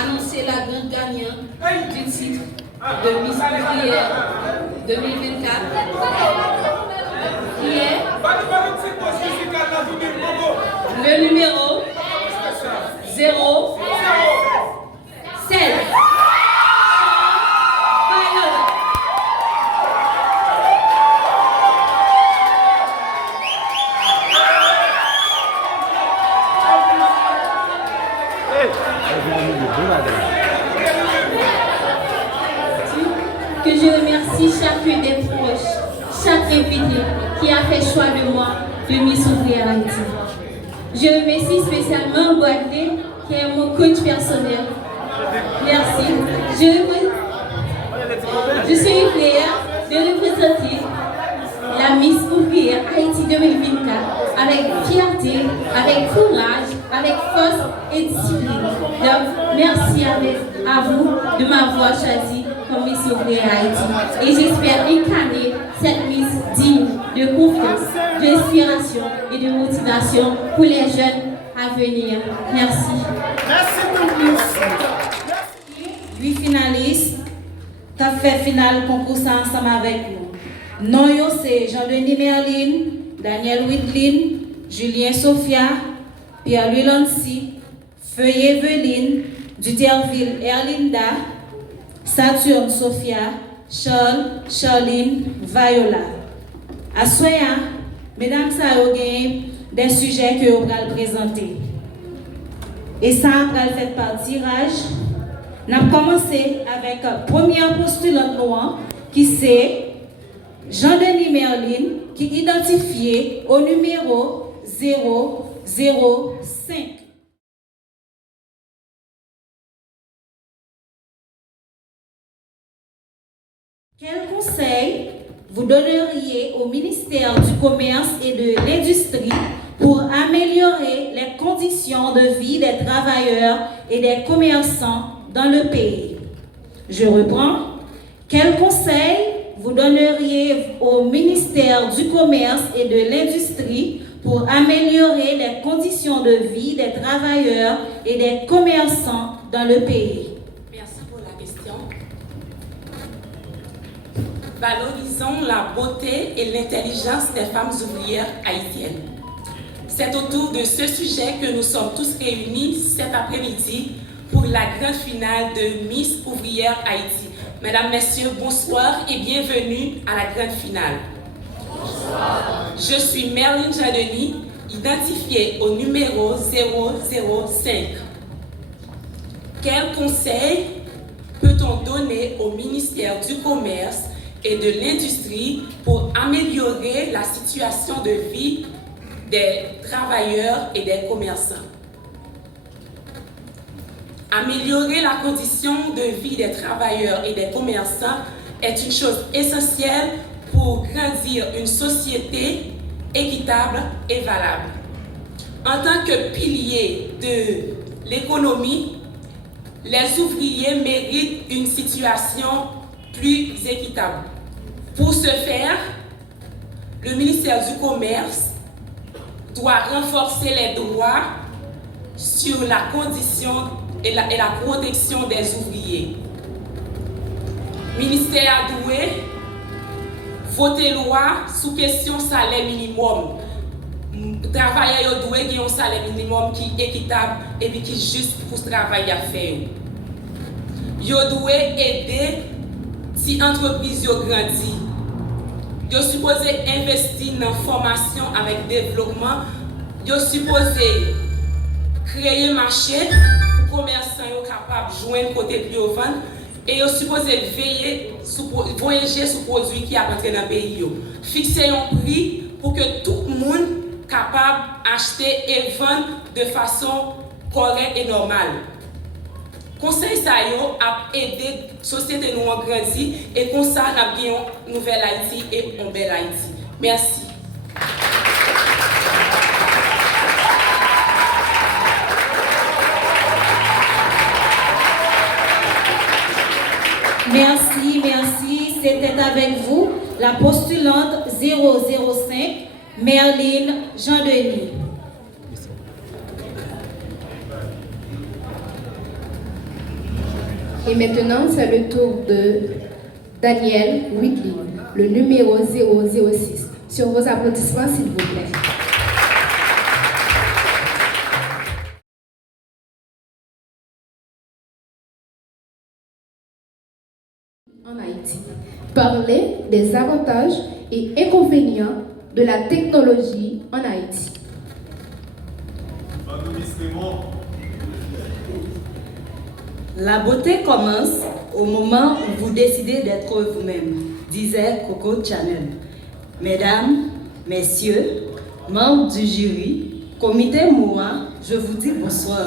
annoncer la grande gagnante du titre de Miss Ouvrière 2024, qui est le numéro 016. Que je remercie chacun des proches, chaque invité qui a fait choix de moi de Miss Ouvrière Haïti. Je remercie spécialement Boadlé qui est mon coach personnel. Merci. Je suis fière de représenter la Miss Ouvrière Haïti 2024 avec fierté, avec courage, avec force et discipline. Donc, merci à vous de m'avoir choisi comme Miss Ouvrière Haïti. Et j'espère incarner cette Miss digne de confiance, d'inspiration et de motivation pour les jeunes à venir. Merci. Merci beaucoup. 8 finalistes qui ont fait finale concours ensemble avec nous. Non, c'est Jean-Denis Merlin, Daniel Whitlin, Julien Sophia, Pierre-Louis Lancy, Feuille Eveline, Duterville Erlinda, Saturne Sophia, Charles, Charline, Viola. À soya, mesdames, ça a des sujets que vous allez présenter. Et ça, on va faire par tirage. On a commencé avec la première postulante noire qui c'est Jean-Denis Merlin qui est identifié au numéro 005. Quel conseil vous donneriez au ministère du Commerce et de l'Industrie pour améliorer les conditions de vie des travailleurs et des commerçants dans le pays? Je reprends. Quel conseil vous donneriez au ministère du Commerce et de l'Industrie pour améliorer les conditions de vie des travailleurs et des commerçants dans le pays? Merci pour la question. Valorisons la beauté et l'intelligence des femmes ouvrières haïtiennes. C'est autour de ce sujet que nous sommes tous réunis cet après-midi pour la grande finale de Miss Ouvrière Haïti. Mesdames, Messieurs, bonsoir et bienvenue à la grande finale. Bonsoir. Je suis Merlin Jean-Denis, identifiée au numéro 005. Quel conseil peut-on donner au ministère du Commerce et de l'Industrie pour améliorer la situation de vie des travailleurs et des commerçants? Améliorer la condition de vie des travailleurs et des commerçants est une chose essentielle pour grandir une société équitable et valable. En tant que pilier de l'économie, les ouvriers méritent une situation plus équitable. Pour ce faire, le ministère du Commerce doit renforcer les droits sur la condition et la protection des ouvriers. Le ministère doit voter loi sous question salaire minimum. Travailleurs doivent avoir un salaire minimum qui est équitable et qui est juste pour ce travail à faire. Ils doivent aider si l'entreprise grandit. Ils sont supposés investir dans la formation avec développement. Ils sont supposés créer un marché pour les commerçants capables de joindre côté plus au vendre. Et ils sont supposés voyager sur les produits qui appartiennent dans le pays. Fixer un prix pour que tout le monde soit capable d'acheter et vendre de façon correcte et normale. Conseil ça a aidé la société nous à grandir et comme ça nous avons une nouvelle Haïti et une belle Haïti. Merci. Merci, merci. C'était avec vous la postulante 005, Merlin Jean-Denis. Et maintenant, c'est le tour de Daniel Whitley, le numéro 006. Sur vos applaudissements, s'il vous plaît. En Haïti, parler des avantages et inconvénients de la technologie en Haïti. La beauté commence au moment où vous décidez d'être vous-même, disait Coco Chanel. Mesdames, messieurs, membres du jury, comité Moa, je vous dis bonsoir.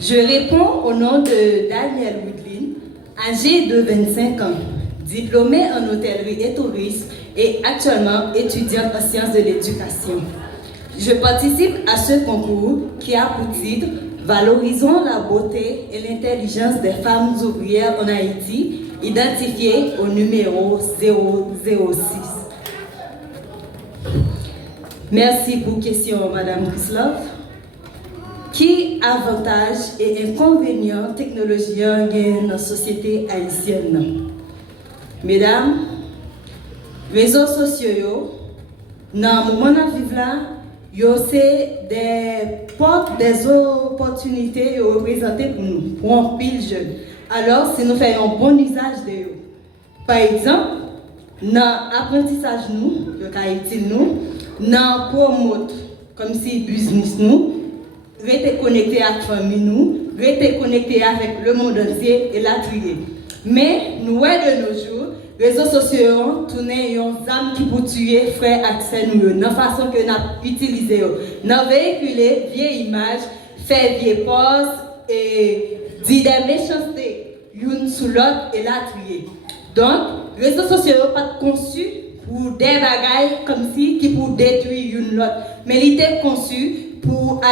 Je réponds au nom de Daniel Woodlin, âgé de 25 ans, diplômé en hôtellerie et tourisme et actuellement étudiante en sciences de l'éducation. Je participe à ce concours qui a pour titre « Valorisons la beauté et l'intelligence des femmes ouvrières en Haïti », identifié au numéro 006. Merci pour question, Madame Krislov. Qui avantage et inconvénients technologiques dans la société haïtienne? Mesdames, réseaux sociaux, dans le moment où nous vivons là, c'est des portes, des opportunités représentées pour nous, pour un pile jeune. Alors, si nous faisons un bon usage de eux. Par exemple, dans l'apprentissage, nous, le Haïti, nous, dans promote, comme si business, nous, rester connecté avec la famille, nous, rester connecté avec le monde entier et la trier. Mais, nous, de nos jours, les réseaux sociaux tournent une âme qui peut tuer frère accès nous, dans la façon que nous avons utilisé. Nous avons véhiculé vieilles images, fait vieilles poses et dit des méchancetés l'une sous l'autre et la trier. Donc, les réseaux sociaux ne sont pas conçus pour des bagailles comme si qui pour détruire l'une l'autre, mais ils étaient conçus pour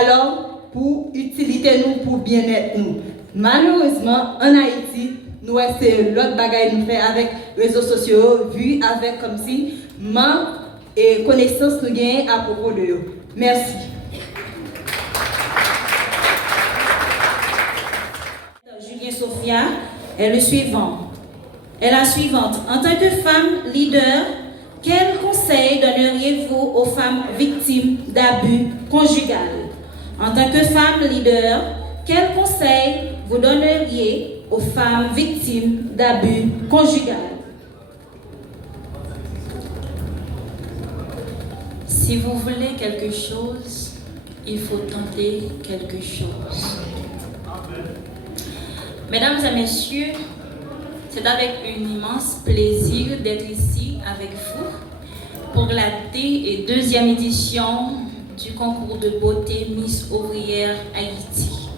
utiliser nous, pour bien-être nous. Malheureusement, en Haïti, nous c'est l'autre bagaille nous fait avec les réseaux sociaux, vu avec comme si manque et connaissance nous gagnons à propos de eux. Merci. Julien Sophia est le suivant. Elle est la suivante. En tant que femme leader, quel conseil donneriez-vous aux femmes victimes d'abus conjugal? En tant que femme leader, quel conseil vous donneriez aux femmes victimes d'abus conjugal? Si vous voulez quelque chose, il faut tenter quelque chose. Mesdames et messieurs, c'est avec un immense plaisir d'être ici avec vous pour la deuxième édition du concours de beauté Miss Ouvrière Haïti.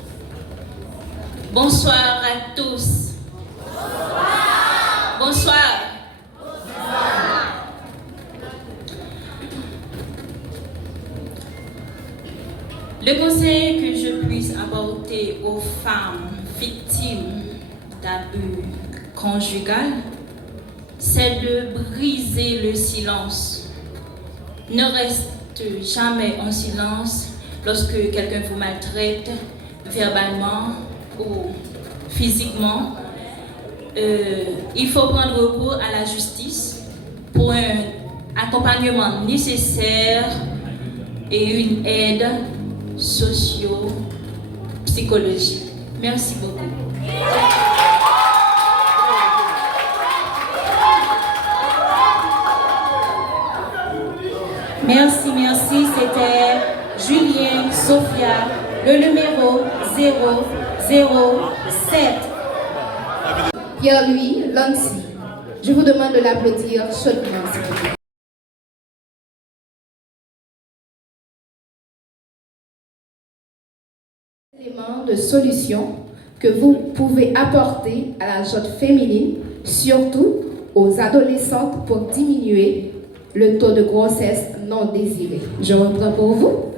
Bonsoir à tous. Bonsoir. Bonsoir. Le conseil que je puisse apporter aux femmes victimes d'abus conjugal, c'est de briser le silence. Ne reste jamais en silence lorsque quelqu'un vous maltraite verbalement ou physiquement. Il faut prendre recours à la justice pour un accompagnement nécessaire et une aide socio-psychologique. Merci beaucoup. Merci, merci. C'était Julien Sophia, le numéro 007. Pierre-Louis Lancy. Je vous demande de l'applaudir chaudement, s'il vous plaît. Éléments de solution que vous pouvez apporter à la gente féminine, surtout aux adolescentes pour diminuer le taux de grossesse non désiré. Je reprends pour vous.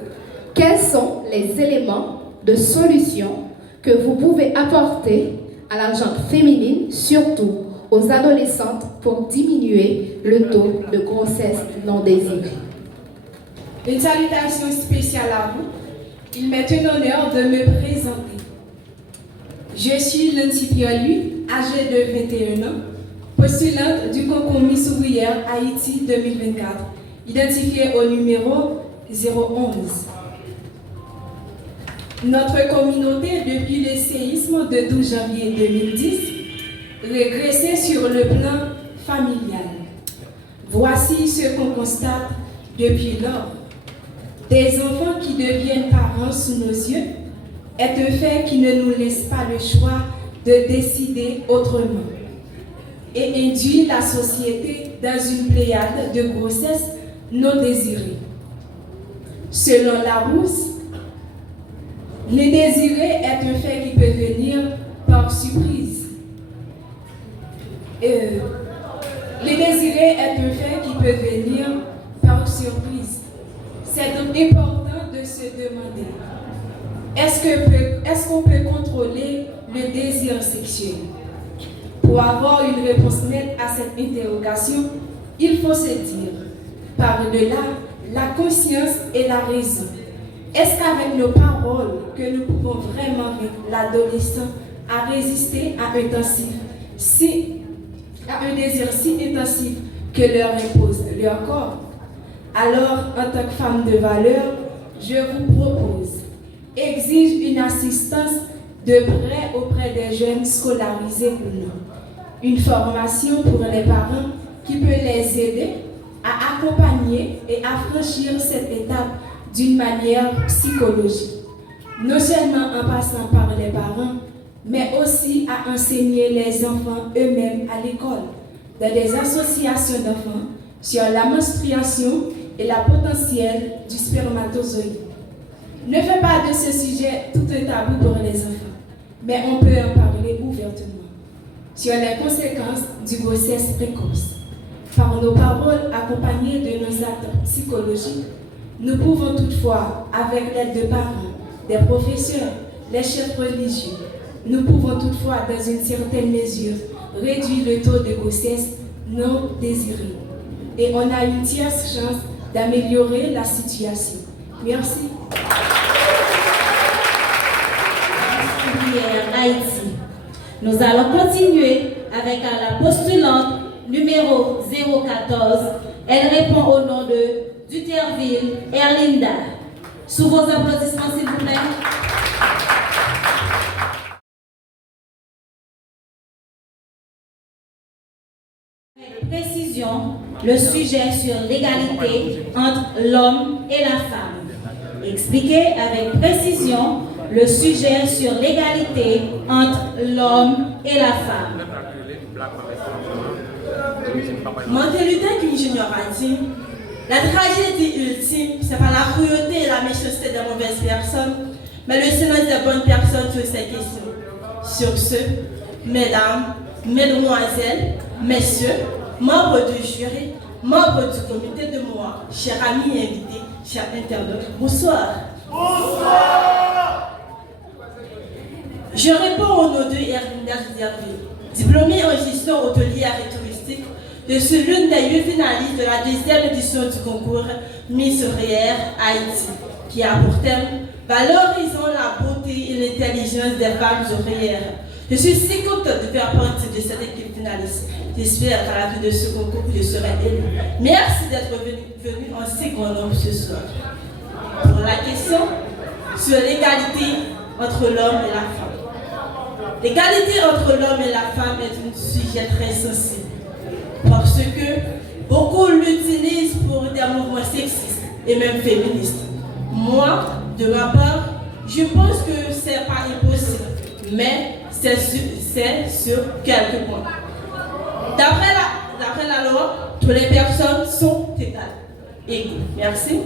Quels sont les éléments de solution que vous pouvez apporter à la gente féminine, surtout aux adolescentes pour diminuer le taux de grossesse non désiré? Une salutation spéciale à vous. Il m'est un honneur de me présenter. Je suis Nancy Piolu, âgée de 21 ans, postulante du concours Miss Ouvrière Haïti 2024, identifiée au numéro 011. Notre communauté, depuis le séisme de 12 janvier 2010, régressait sur le plan familial. Voici ce qu'on constate depuis lors. Des enfants qui deviennent parents sous nos yeux est un fait qui ne nous laisse pas le choix de décider autrement et induit la société dans une pléiade de grossesses non désirées. Selon Larousse, le désiré est un fait qui peut venir par surprise. Le désiré est un fait qui peut venir par surprise. C'est donc important de se demander, est-ce qu'on peut contrôler le désir sexuel? Pour avoir une réponse nette à cette interrogation, il faut se dire, par-delà la conscience et la raison, est-ce qu'avec nos paroles que nous pouvons vraiment vaincre l'adolescent à résister à un désir si intensif que leur impose leur corps? Alors, en tant que femme de valeur, je vous propose, exige une assistance de près auprès des jeunes scolarisés ou non. Une formation pour les parents qui peut les aider à accompagner et à franchir cette étape d'une manière psychologique. Non seulement en passant par les parents, mais aussi à enseigner les enfants eux-mêmes à l'école, dans des associations d'enfants, sur la menstruation et la potentielle du spermatozoïde. Ne fais pas de ce sujet tout un tabou pour les enfants, mais on peut en parler ouvertement sur les conséquences du grossesse précoce. Par nos paroles accompagnées de nos actes psychologiques, nous pouvons toutefois, avec l'aide de parents, des professeurs, les chefs religieux, nous pouvons toutefois, dans une certaine mesure, réduire le taux de grossesse non désirée. Et on a une tierce chance d'améliorer la situation. Merci. Haïti. Nous allons continuer avec la postulante numéro 014. Elle répond au nom de Duterville Erlinda. Sous vos applaudissements, s'il vous plaît. Avec précision, le sujet sur l'égalité entre l'homme et la femme. Expliquez avec précision le sujet sur l'égalité entre l'homme et la femme. Martin Luther King Jr. a dit, la tragédie ultime, c'est pas la cruauté et la méchanceté des mauvaises personnes, mais le silence des bonnes personnes sur ces questions. Sur ce, mesdames, mesdemoiselles, messieurs, membres du jury, membres du comité de moi, chers amis invités, chers internautes, bonsoir. Bonsoir. Je réponds au nom de Erlinda Duterville, diplômée en gestion hôtelière et touristique. Je suis l'une des 8 finalistes de la 2e édition du concours Miss Ouvrière Haïti, qui a pour thème valorisant la beauté et l'intelligence des femmes ouvrières. Je suis si contente de faire partie de cette équipe finaliste. J'espère qu'à la fin de ce concours, je serai élue. Merci d'être venu en si grand nombre ce soir. Pour la question sur l'égalité entre l'homme et la femme. L'égalité entre l'homme et la femme est un sujet très sensible parce que beaucoup l'utilisent pour des mouvements sexistes et même féministes. Moi, de ma part, je pense que ce n'est pas impossible, mais c'est sur quelques points. D'après la loi, toutes les personnes sont égales. Merci.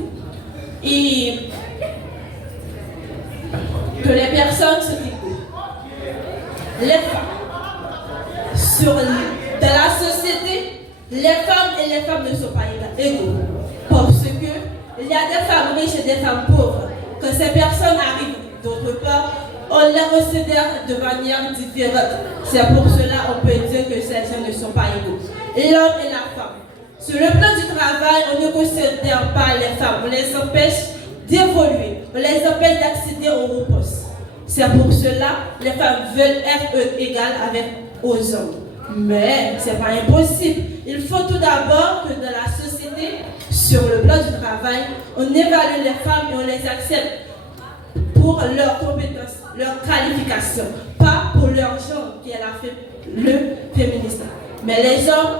Et que les personnes sont égales. Les femmes, dans la société, les femmes et les femmes ne sont pas égaux. Parce qu'il y a des femmes riches et des femmes pauvres. Quand ces personnes arrivent d'autre part, on les considère de manière différente. C'est pour cela qu'on peut dire que ces gens ne sont pas égaux. L'homme et la femme. Sur le plan du travail, on ne considère pas les femmes. On les empêche d'évoluer. On les empêche d'accéder aux postes. C'est pour cela que les femmes veulent être égales avec aux hommes. Mais ce n'est pas impossible. Il faut tout d'abord que dans la société, sur le plan du travail, on évalue les femmes et on les accepte pour leurs compétences, leurs qualifications, pas pour leur genre qui est le féminisme. Mais les hommes,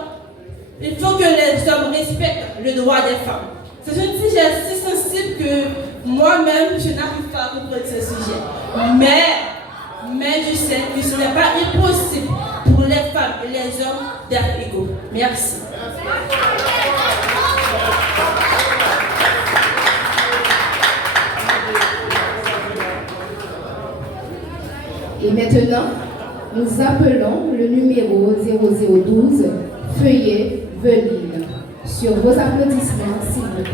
il faut que les hommes respectent le droit des femmes. C'est un sujet si sensible que moi-même, je n'arrive pas à comprendre ce sujet. Mais je sais que ce n'est pas impossible pour les femmes et les hommes d'être égaux. Merci. Et maintenant, nous appelons le numéro 0012, Feuillet Venine. Sur vos applaudissements, s'il vous plaît.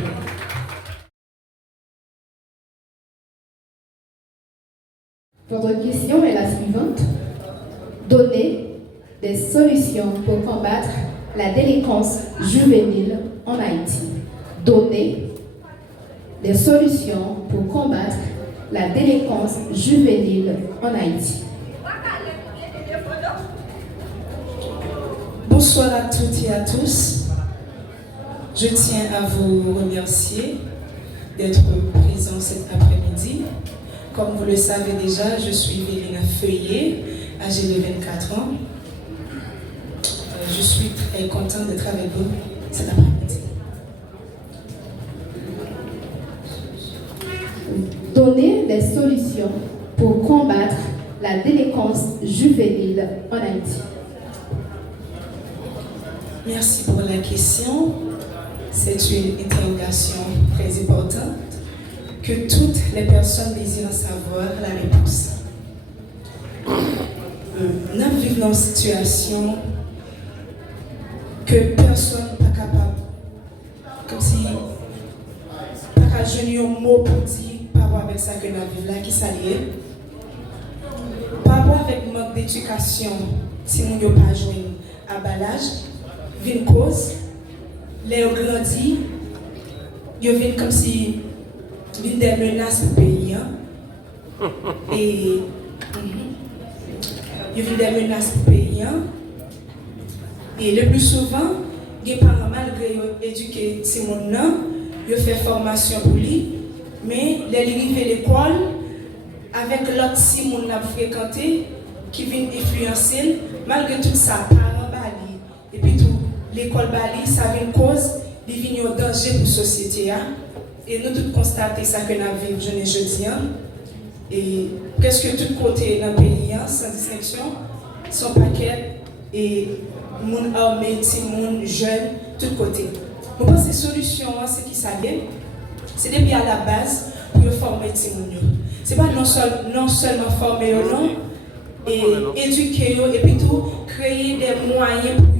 Votre question est la suivante. Donner des solutions pour combattre la délinquance juvénile en Haïti. Donner des solutions pour combattre la délinquance juvénile en Haïti. Bonsoir à toutes et à tous. Je tiens à vous remercier d'être présents cet après-midi. Comme vous le savez déjà, je suis Vélina Feuillet, âgée de 24 ans. Je suis très contente d'être avec vous cet après-midi. Donner des solutions pour combattre la délinquance juvénile en Haïti. Merci pour la question. C'est une interrogation très importante que toutes les personnes désirent savoir la réponse. Nous vivons dans une situation que personne n'est pas capable, comme si pas qu'à jeûner un mot pour dire par rapport avec ça que nous vivons là, qui s'allie. Par rapport avec le manque d'éducation, si nous n'avons pas joué à balage, une cause, les grandis, ils viennent comme si ils des menaces pour le pays. Et ils viennent des menaces pour le pays. Et le plus souvent, les parents, malgré éduquer ces gens-là, ils font formation pour lui, mais les arrivent à l'école avec l'autre si gens l'a fréquenté, qui viennent influencer, malgré tout ça, parents bali, et puis tout. L'école Bali, ça a une cause, il vient au danger pour la société. Et nous tous constatons ça que nous vivons jeune et jeudi. Et presque tout côté dans le pays, sans distinction, son paquet et moun armé, petit moun, jeune, tout côté. Je pense que la solution, c'est qui ça vient. C'est depuis à la base pour former les gens. Ce n'est pas non seulement former eux, non, et éduquer eux, et puis tout, créer des moyens pour eux.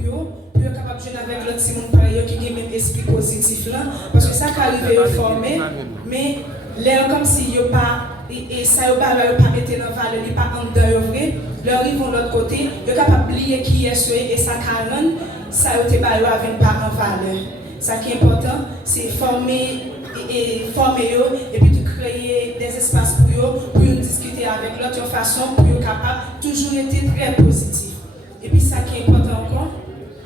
Avec l'autre Simon pareil qui a le même esprit positif là parce que ça qui arrive à former mais l'air comme si yo pas et ça yo pas mettre dans valeur il pas en dedans vrai leur ils vont de l'autre côté yo capable oublier qui est ce et ça carrément ça yo te pas avec pas en valeur ça qui est important c'est former eux et puis de créer des espaces pour eux discuter avec l'autre de façon pour eux capable toujours être très positif et puis ça qui est important encore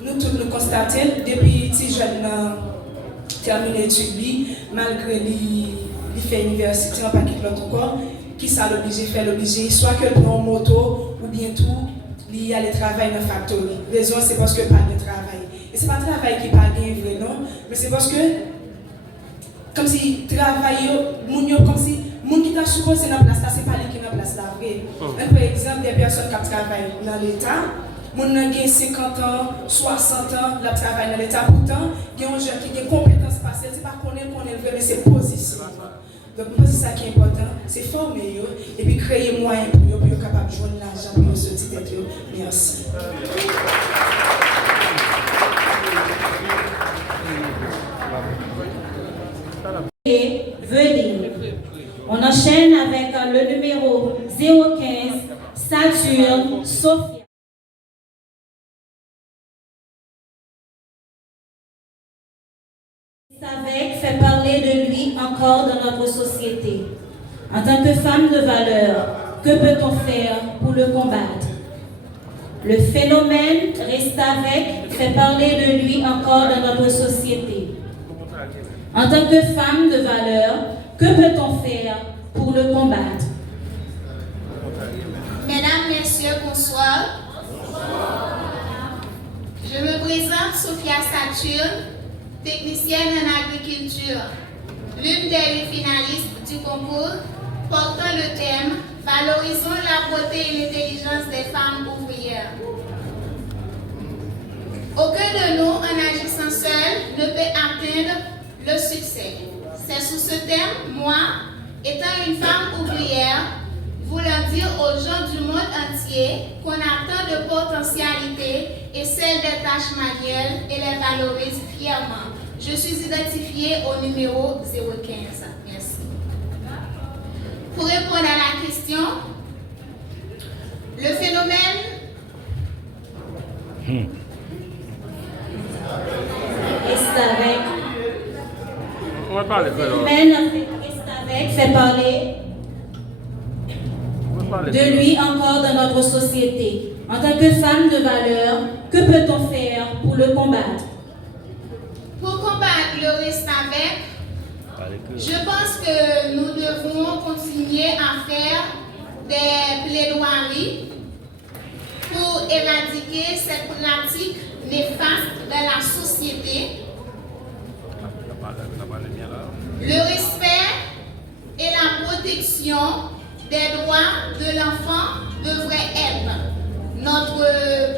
nous tous nous constatons, depuis que les jeunes terminent l'étude, malgré les fait l'université, on ne pas quitter l'autre corps, qui ça l'oblige, soit que prend une moto ou bien tout, il y a le travail dans la factory. La raison c'est parce que pas de travail. Et ce n'est pas le travail qui n'est pas bien vrai, non, mais c'est parce que, comme si travail, comme si les gens qui sont supposés dans la place, ce n'est pas les qui sont dans la place là, vrai. Par exemple, des personnes qui travaillent dans l'État, mon gens qui 50 ans, 60 ans, la travail dans l'État, pourtant, il y a des gens qui ont des compétences passées, ce n'est pas qu'on est vrai, mais c'est positif. Donc, moi, c'est ça qui est important, c'est former eux, et puis créer moyens pour eux, pour être capable de joindre l'argent pour ce petit être. Merci. Et venez. On enchaîne avec le numéro 015, Saturne, Sophia. Savek fait parler de lui encore dans notre société. En tant que femme de valeur, que peut-on faire pour le combattre? Le phénomène reste avec fait parler de lui encore dans notre société. En tant que femme de valeur, que peut-on faire pour le combattre? Mesdames, Messieurs, bonsoir. Je me présente Sophia Saturne, technicienne en agriculture, l'une des 8 finalistes du concours portant le thème « Valorisons la beauté et l'intelligence des femmes ouvrières ». Aucun de nous, en agissant seul, ne peut atteindre le succès. C'est sous ce thème, moi, étant une femme ouvrière, voulant dire aux gens du monde entier qu'on a tant de potentialités et celles des tâches manuelles et les valorise fièrement. Je suis identifiée au numéro 015. Merci. Pour répondre à la question, le phénomène fait parler de lui encore dans notre société. En tant que femme de valeur, que peut-on faire pour le combattre? Pour combattre le reste avec, je pense que nous devons continuer à faire des plaidoiries pour éradiquer cette pratique néfaste dans la société. Le respect et la protection des droits de l'enfant devraient être notre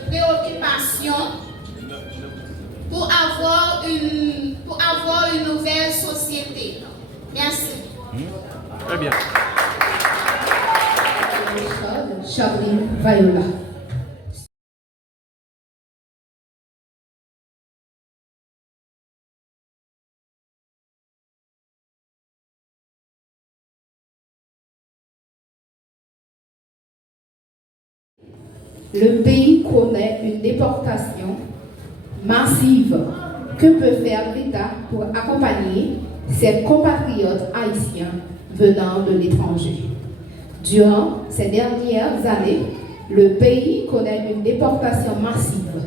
préoccupation pour avoir une nouvelle société. Merci. Très bien. Charline Viola. Le pays connaît une déportation massive. Que peut faire l'État pour accompagner ses compatriotes haïtiens venant de l'étranger? Durant ces dernières années, le pays connaît une déportation massive.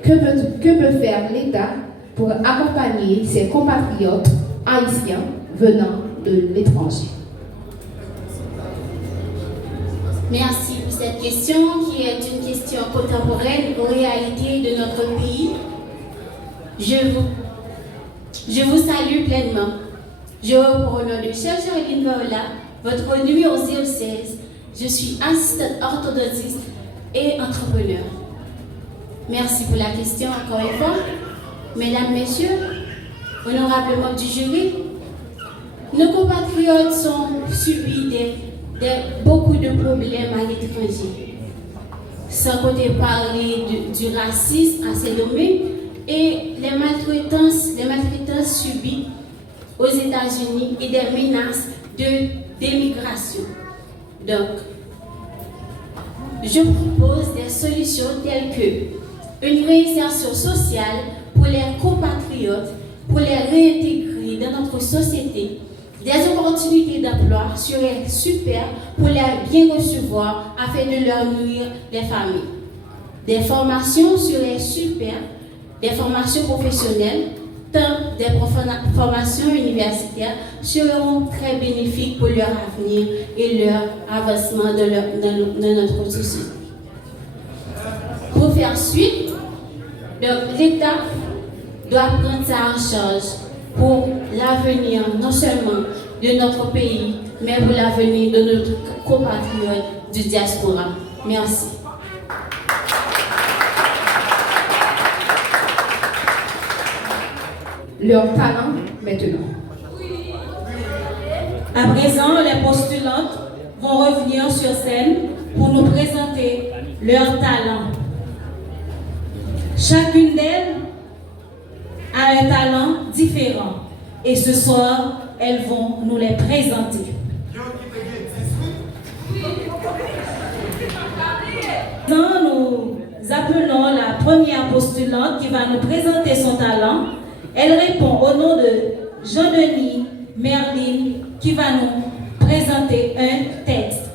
Que peut faire l'État pour accompagner ses compatriotes haïtiens venant de l'étranger? Merci pour cette question qui est une question contemporaine aux réalités de notre pays. Je vous salue pleinement. Je reprends au nom de Chef Charline Viola, votre numéro 016. Je suis assistante orthodontiste et entrepreneur. Merci pour la question encore une fois. Mesdames, Messieurs, honorables membres du jury, nos compatriotes sont subis beaucoup de problèmes à l'étranger. Sans compter parler du racisme à ces domaines et les maltraitances subies aux États-Unis et des menaces d'émigration. Donc, je propose des solutions telles que une réinsertion sociale pour les compatriotes, pour les réintégrer dans notre société. Des opportunités d'emploi seraient super pour les bien recevoir afin de leur nourrir les familles. Des formations seraient super, des formations professionnelles, tant des formations universitaires seront très bénéfiques pour leur avenir et leur avancement dans notre société. Pour faire suite, l'État doit prendre ça en charge pour l'avenir non seulement de notre pays, mais pour l'avenir de notre compatriotes du diaspora. Merci. Leur talent maintenant. À présent, les postulantes vont revenir sur scène pour nous présenter leur talent. Chacune d'elles a un talent différent et ce soir, elles vont nous les présenter. Nous appelons la première postulante qui va nous présenter son talent. Elle répond au nom de Jean-Denis Merline qui va nous présenter un texte.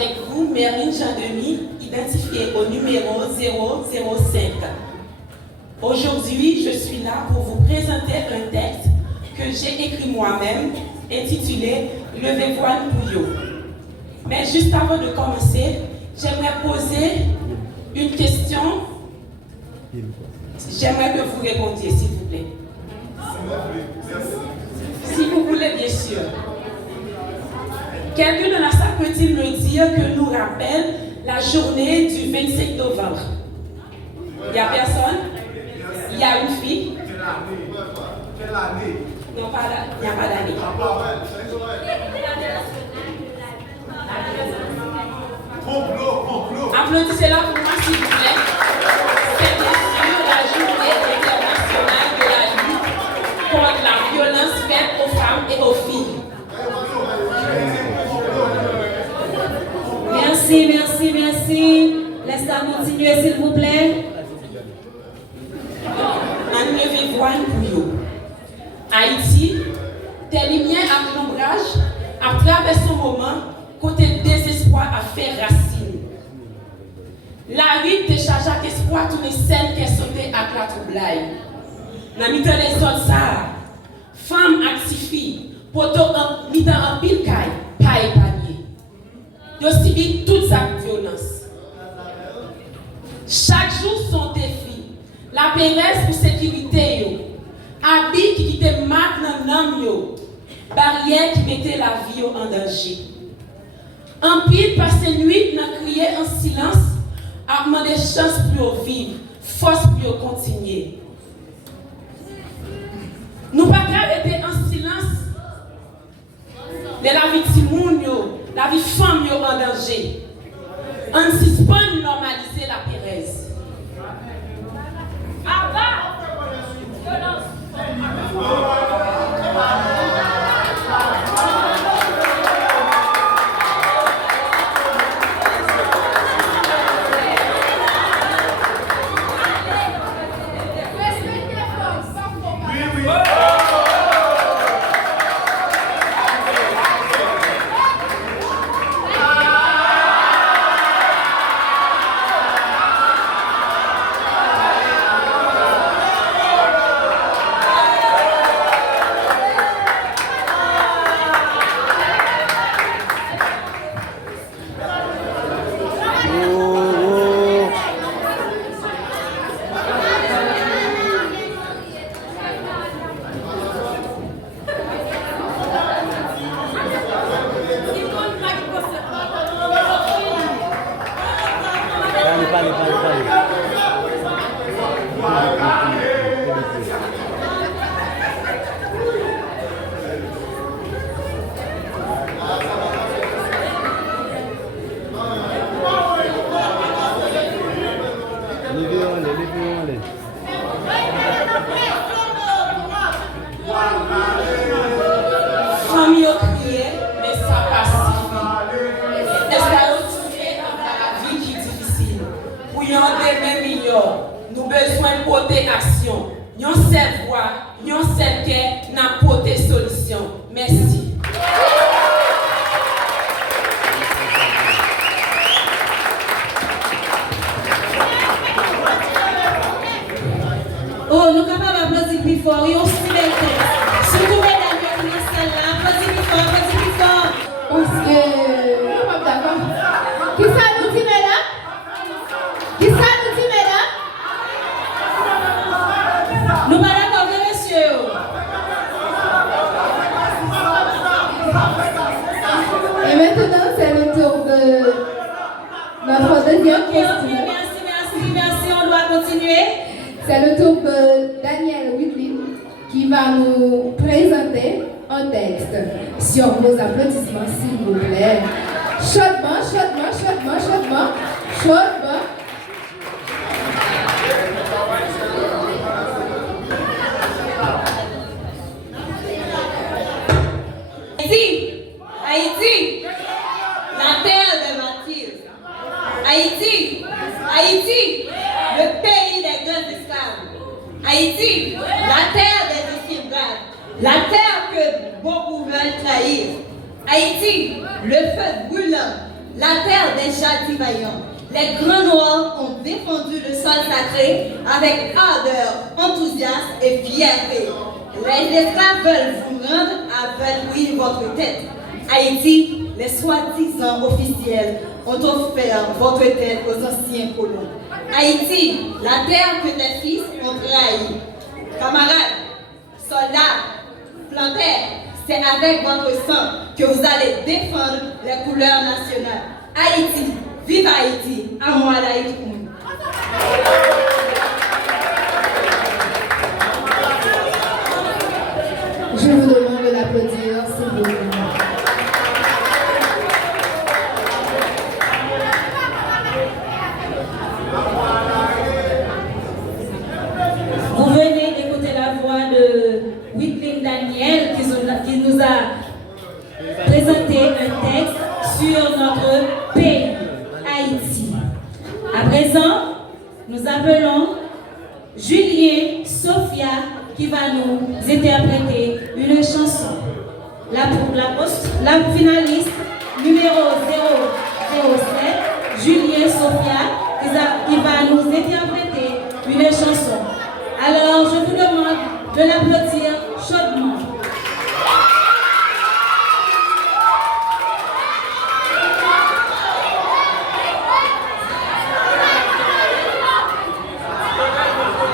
avec vous Merline Jean-Denis, identifiée au numéro 005. Aujourd'hui, je suis là pour vous présenter un texte que j'ai écrit moi-même, intitulé « Levez voile Pouillot ». Mais juste avant de commencer, j'aimerais poser une question. J'aimerais que vous répondiez, s'il vous plaît. Si vous voulez, bien sûr. Quelqu'un de la salle peut-il me dire que nous rappelle la journée du 25 novembre? Il n'y a personne? Il y a une fille? Quelle année? Non, il n'y a pas d'année. Complot. Applaudissez-la pour moi, s'il vous plaît. C'est bien sûr la journée internationale de la lutte contre la violence faite aux femmes et aux filles. Merci. Laisse-la continuer, s'il vous plaît. Un levé voile Pouillot. Haïti, des lumières à l'ombrage, à travers son moment, côté désespoir à faire racine. La rue décharge à espoir tous les scènes qui sont sautées à la troublaille. Dans mi-temps les autres ça, femmes actifiées, poto en mi-temps en pile caille, pas épargné. Yo subit toutes ces violences. Chaque jour son défi. La péresse pour sécurité yo. Habit qui quitte marque dans l'homme yo. Barrière qui mettait la vie en danger. En pile passé nuit n'a crié en silence, a demandé chance pour vivre, force pour continuer. Nous pas arrêter en silence. Mais la vie de moun yo, la vie femme yo en danger. On suspend normaliser la péresse. Famille au crier, mais ça pacifie. Est-ce que la vie qui est difficile? Pour y en des meilleurs, nous avons besoin de porter action. Nous seule voix, nous seule quai, n'a porté solution. Merci. Oh, nous sommes capables d'applaudir plus fort. Ils ont si belle tête. Surtout mesdames qui sont dans la salle là. Applaudissez plus fort, applaudissez plus fort. Parce que... D'accord. Qui ça nous dit, mesdames? Qui ça nous dit, mesdames? Nous pas d'accord, messieurs. Et maintenant, c'est le tour de notre deuxième question. Merci, on doit continuer. C'est le tour de Daniel Whitley qui va nous présenter un texte. Sur vos applaudissements, s'il vous plaît. Chaudement. Haïti, la terre des martyrs. Haïti, le pays des grands esclaves. Haïti, la terre des esclaves. La terre que beaucoup veulent trahir. Haïti, le feu brûlant la terre des jardins vaillants. Les grands noirs ont défendu le sol sacré avec ardeur, enthousiasme et fierté. Les esclaves veulent vous rendre aveugles votre tête. Haïti, les soi-disant officiels ont offert votre tête aux anciens colons. Haïti, la terre que tes fils ont trahi. Camarades, soldats, plantaires, c'est avec votre sang que vous allez défendre les couleurs nationales. Haïti, vive Haïti, à moi l'Haïti. Je vous demande de l'applaudir, s'il vous plaît. Vous venez d'écouter la voix de Whitley Daniel qui nous a présenté un texte sur notre pays, Haïti. À présent, nous appelons Julien Sophia qui va nous interpréter une chanson. La finaliste numéro 007, Julien Sophia, qui va nous interpréter une chanson. Alors, je vous demande de l'applaudir chaudement.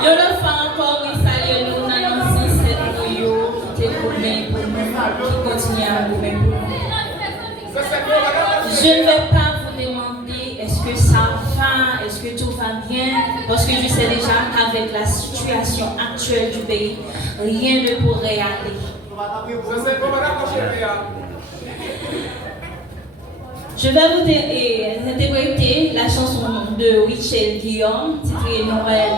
Yo le fais encore et saluer nous dans nos ancêtres qui étaient gourmets pour nous, qui continuent à gourmer pour nous. Je ne vais pas vous demander est-ce que ça va, est-ce que tout va bien, parce que je sais déjà qu'avec la situation actuelle du pays, rien ne pourrait aller. Je vais vous interpréter la chanson de Michel Guillaume, titrée Noël.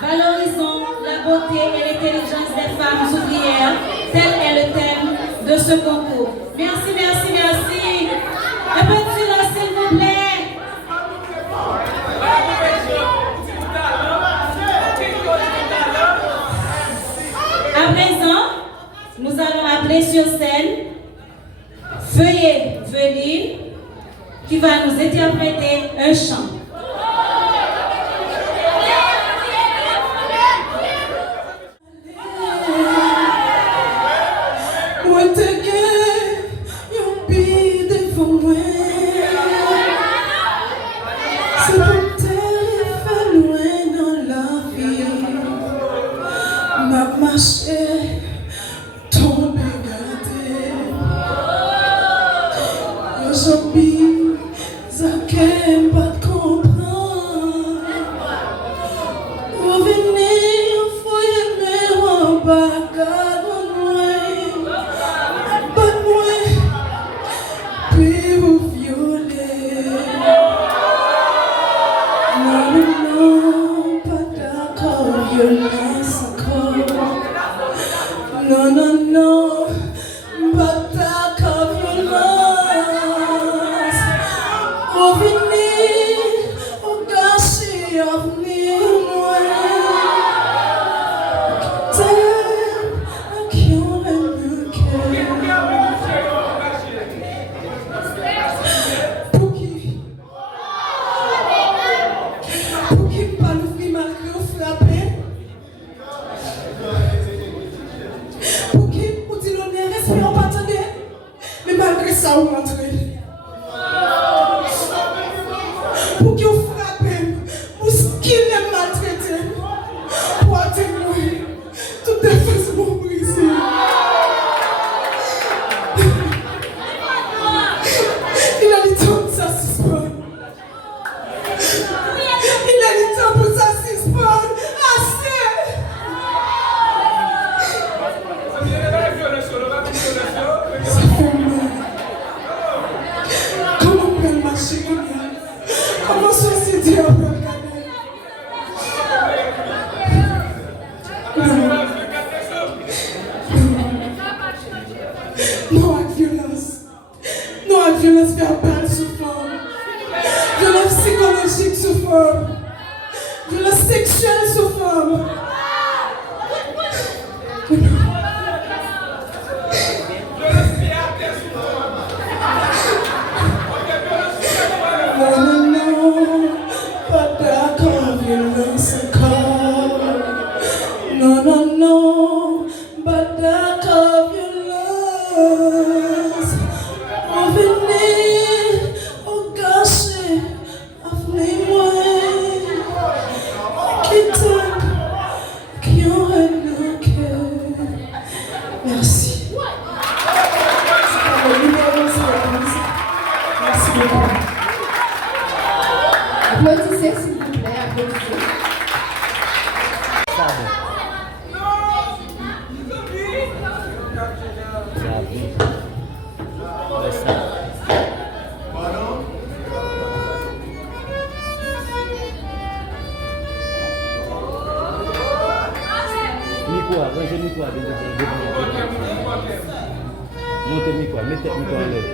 Valorisons la beauté et l'intelligence des femmes ouvrières, tel est le thème de ce concours. Merci, merci, merci. Un peu de silence, s'il vous plaît. À présent, nous allons appeler sur scène Feuillet Veline qui va nous interpréter un chant. Pour qui No, no, no, but that of your love. Revenez au gâcher, appelez-moi. Qui t'aime, qui aurait le cœur. Merci. C'est le numéro, merci beaucoup. Applaudissez s'il vous plaît, applaudissez. Ranger le micro, montez le micro, mettez le micro en l'air.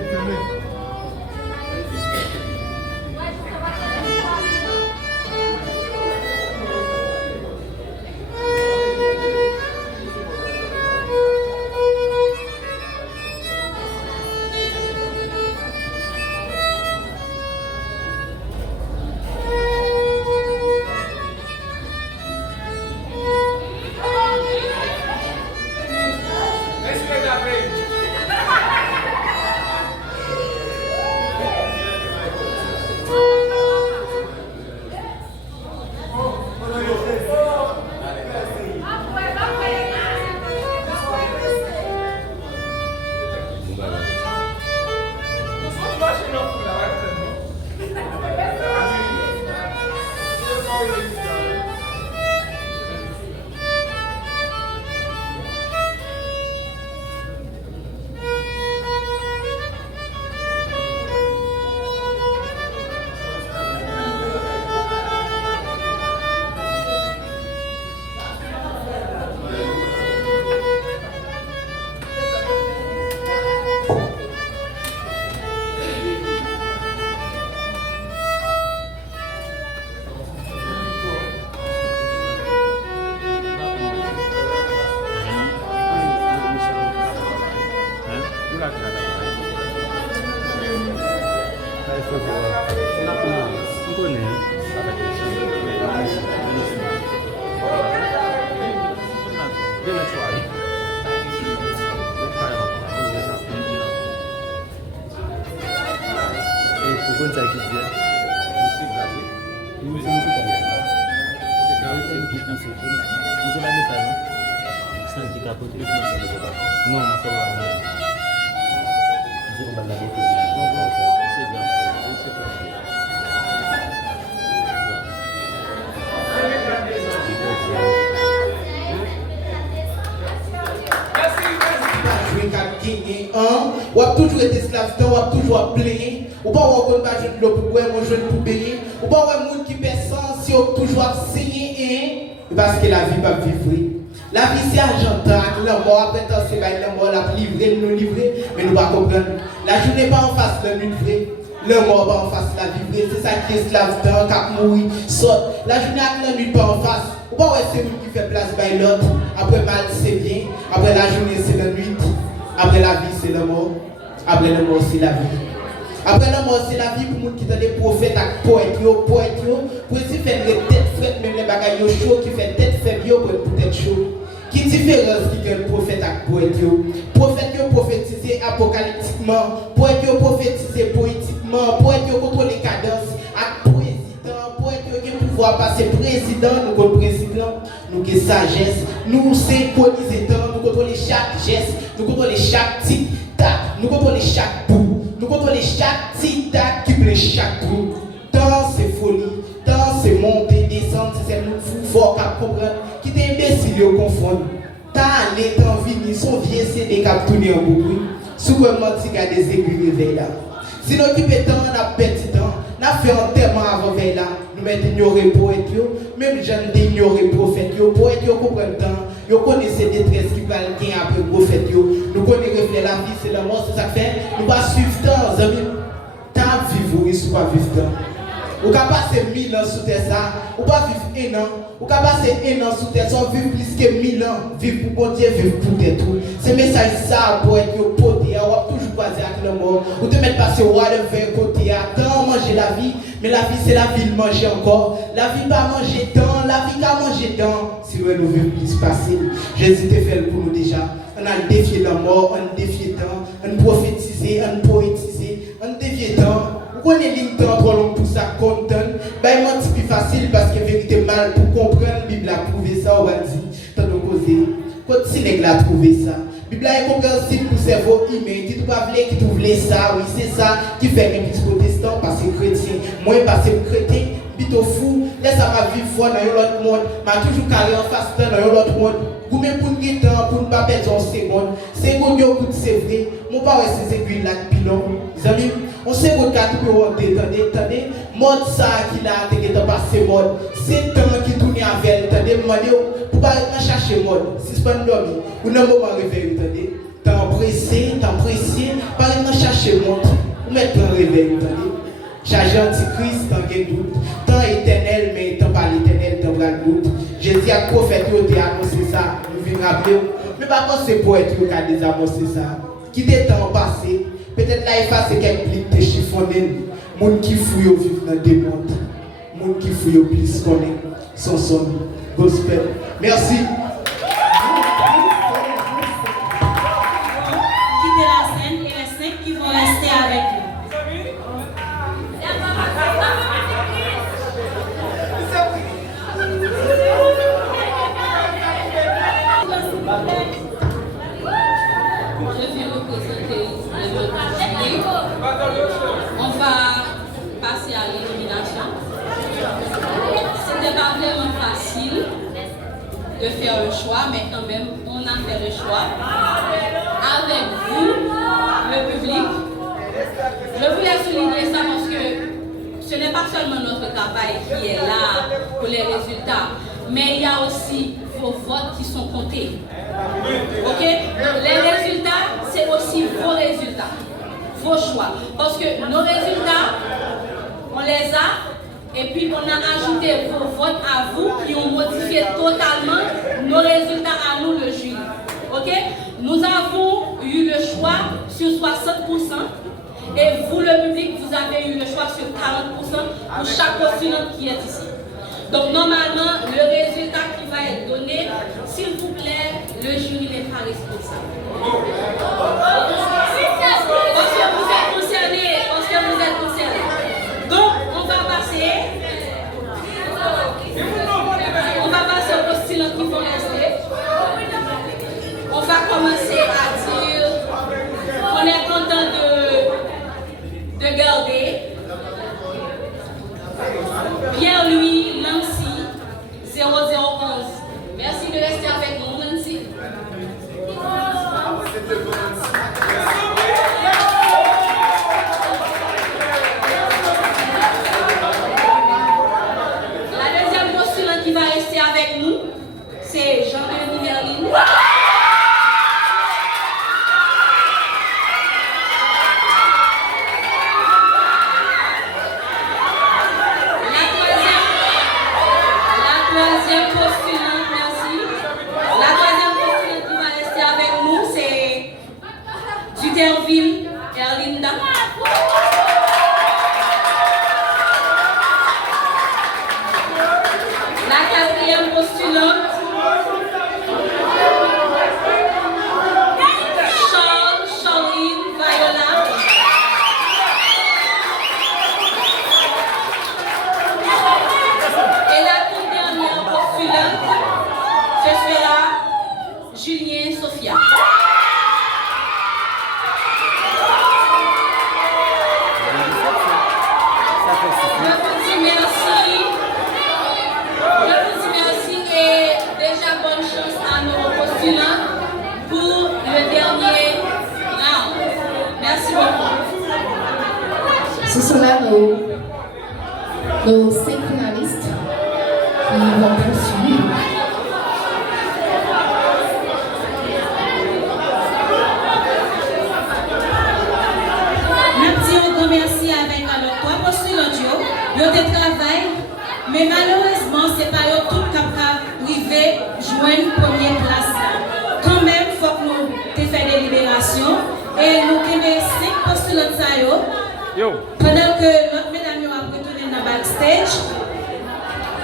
Ou a toujours été esclave, ou a toujours plaigné, ou pas avoir qu'on va jouer de l'eau pour boire, mon jeune pour baigner, ou pas avoir un monde qui perd sens, si on toujours saigné, parce que la vie pas vivre. La vie c'est argentin, la mort après tant c'est la mort la livrer, nous livrer, mais nous pas comprendre. La journée pas en face de nous vrai, le mort pas en face de la vie c'est ça qui est esclave temps, cap mourir, saute. La journée avec la nuit pas en face, ou pas ouais c'est nous qui fait place by l'autre, après mal c'est bien, après la journée c'est la nuit. Après la vie, c'est la mort. Après la mort, c'est la vie. Après la mort, c'est la vie pour nous qui sont des prophètes et poètes. Pour essayer de faire des têtes faites, même les bagailles chauds qui font tête faible pour tête chaud. Qui différence qui est le prophète et poète? Prophète qui prophétisé apocalyptiquement, poète qui prophétisé poétiquement, poète qui contrôle les cadences, et président, poète qui a le pouvoir passer président, nous comme président, nous qui sagesse, nous synchroniser nous contrôler chaque geste, nous contrôler chaque tic-tac, nous contrôler chaque bout, nous contrôler chaque tic-tac qui plaît chaque bout. Dans ces folies, dans ces montées, descentes, c'est nous fou fort qu'à comprendre, qui t'es imbécile au confondre. T'as allé t'en venir, son vieux CD cap tourner en boucle, sous le menti qu'a des aiguilles réveillées là. Si nous occupons tant, on a perdu temps, on a fait un terme avant veille là, nous mettons ignorer poète, même les gens d'ignorer prophète, poète, ils comprennent tant. Nous connaissons les détresses qui parlent après le prophète. Nous connaissons la vie, c'est la mort, c'est ça que fait. Nous ne pouvons pas suivre tant, tant vivre, il ne pas vivre tant. Ou pouvez passer 1000 ans sous terre, ou pas vivre 1 an. Ou pouvez passer 1 an sous terre, sans vivre plus que 1000 ans. Vivre pour bon Dieu, vivre pour tout. C'est message ça pour être poté, ou toujours basé avec le mort. Ou te mettre passer au vers côté, tant manger la vie, mais la vie c'est la vie de manger encore. La vie pas manger tant, la vie qu'à manger tant. si nous vivons plus facile. Jésus te fait pour nous déjà. On a défié la mort, on défié le temps, on prophétisé, on poétisé, on défié le temps. Vous connaissez le temps trop long pour ça, content. Ben, c'est plus facile parce que vérité mal pour comprendre, la Bible a prouvé ça, on va dire. Tant de causer. Quand si les a trouvé ça. La Bible est compréhensible pour cerveau humain. Qui ne pas voulait, qui voulait ça, oui, c'est ça qui fait les petits protestants passer chrétien. Moi, passer chrétien. Bito fou, laisse ma vie foi dans l'autre monde, m'a toujours carré en face dans l'autre monde. Vous même pour nous temps pour ne pas perdre en seconde. Seconde yo coûte c'est vrai. Mon pas ces aiguilles là pilon. Les amis, on sait que quatre pour attendez, mode ça qui là t'es passé mode. C'est temps qui tourne avec attendez demander pour pas chercher mode. Si c'est pas dormir, ou non moment réveil attendez. Temps pressé, pas chercher mode. Ou mettre un réveil attendez. Chargé antichrist, tant qu'il doute. Tant éternel, mais tant pas l'éternel, tant pas le doute. J'ai dit à prophète, il a annoncé ça. Nous venons rappeler. Mais par contre, c'est poète qui a déjà annoncé ça. Qui était temps passé. Peut-être là, il fasse quelques pliques de chiffonner. Moun qui fouille au vivre dans des mondes. Moun qui fouille au plus connaît. Son son. Gospel. Merci. Quittez la scène et les 5 qui vont rester avec nous. Je vais représenter le jury. On va passer à l'élimination. C'était pas vraiment facile de faire le choix, mais quand même, on a fait le choix. Avec vous, le public, je voulais souligner ça parce que ce n'est pas seulement notre travail qui est là pour les résultats, mais il y a aussi vos votes qui sont comptés. Ok? Les résultats, c'est aussi vos résultats, vos choix. Parce que nos résultats, on les a, et puis on a ajouté vos votes à vous qui ont modifié totalement nos résultats à nous, le jury. Ok? Nous avons eu le choix sur 60%, et vous, le public, vous avez eu le choix sur 40% pour chaque postulant qui est ici. Donc normalement, le résultat qui va être donné, s'il vous plaît, le jury n'est pas responsable. Parce que vous êtes concernés, Donc on va passer aux postulants qui vont rester. On va commencer à dire qu'on est content de garder Pierre-Louis Nancy 0011. Merci de rester avec nous, Nancy. La deuxième postulante qui va rester avec nous, c'est Jean-Denis Merlin. Duterville Erlinda. La quatrième postulante, Charline Viola. Et la toute dernière postulante, ce sera Julien Sophia. Bonne chance à nos postulants pour le dernier round. Merci beaucoup. Ce sont là nos 5 finalistes qui vont poursuivre. Merci un grand merci avec alors 3 postulants. Ils ont des travail, mais malheureusement, ce n'est pas eux tout capables d'arriver joindre première place. Quand même, il faut que nous te fassions des libérations et nous avons 5 postulants. Pendant que notre mesdames a retourné dans le backstage,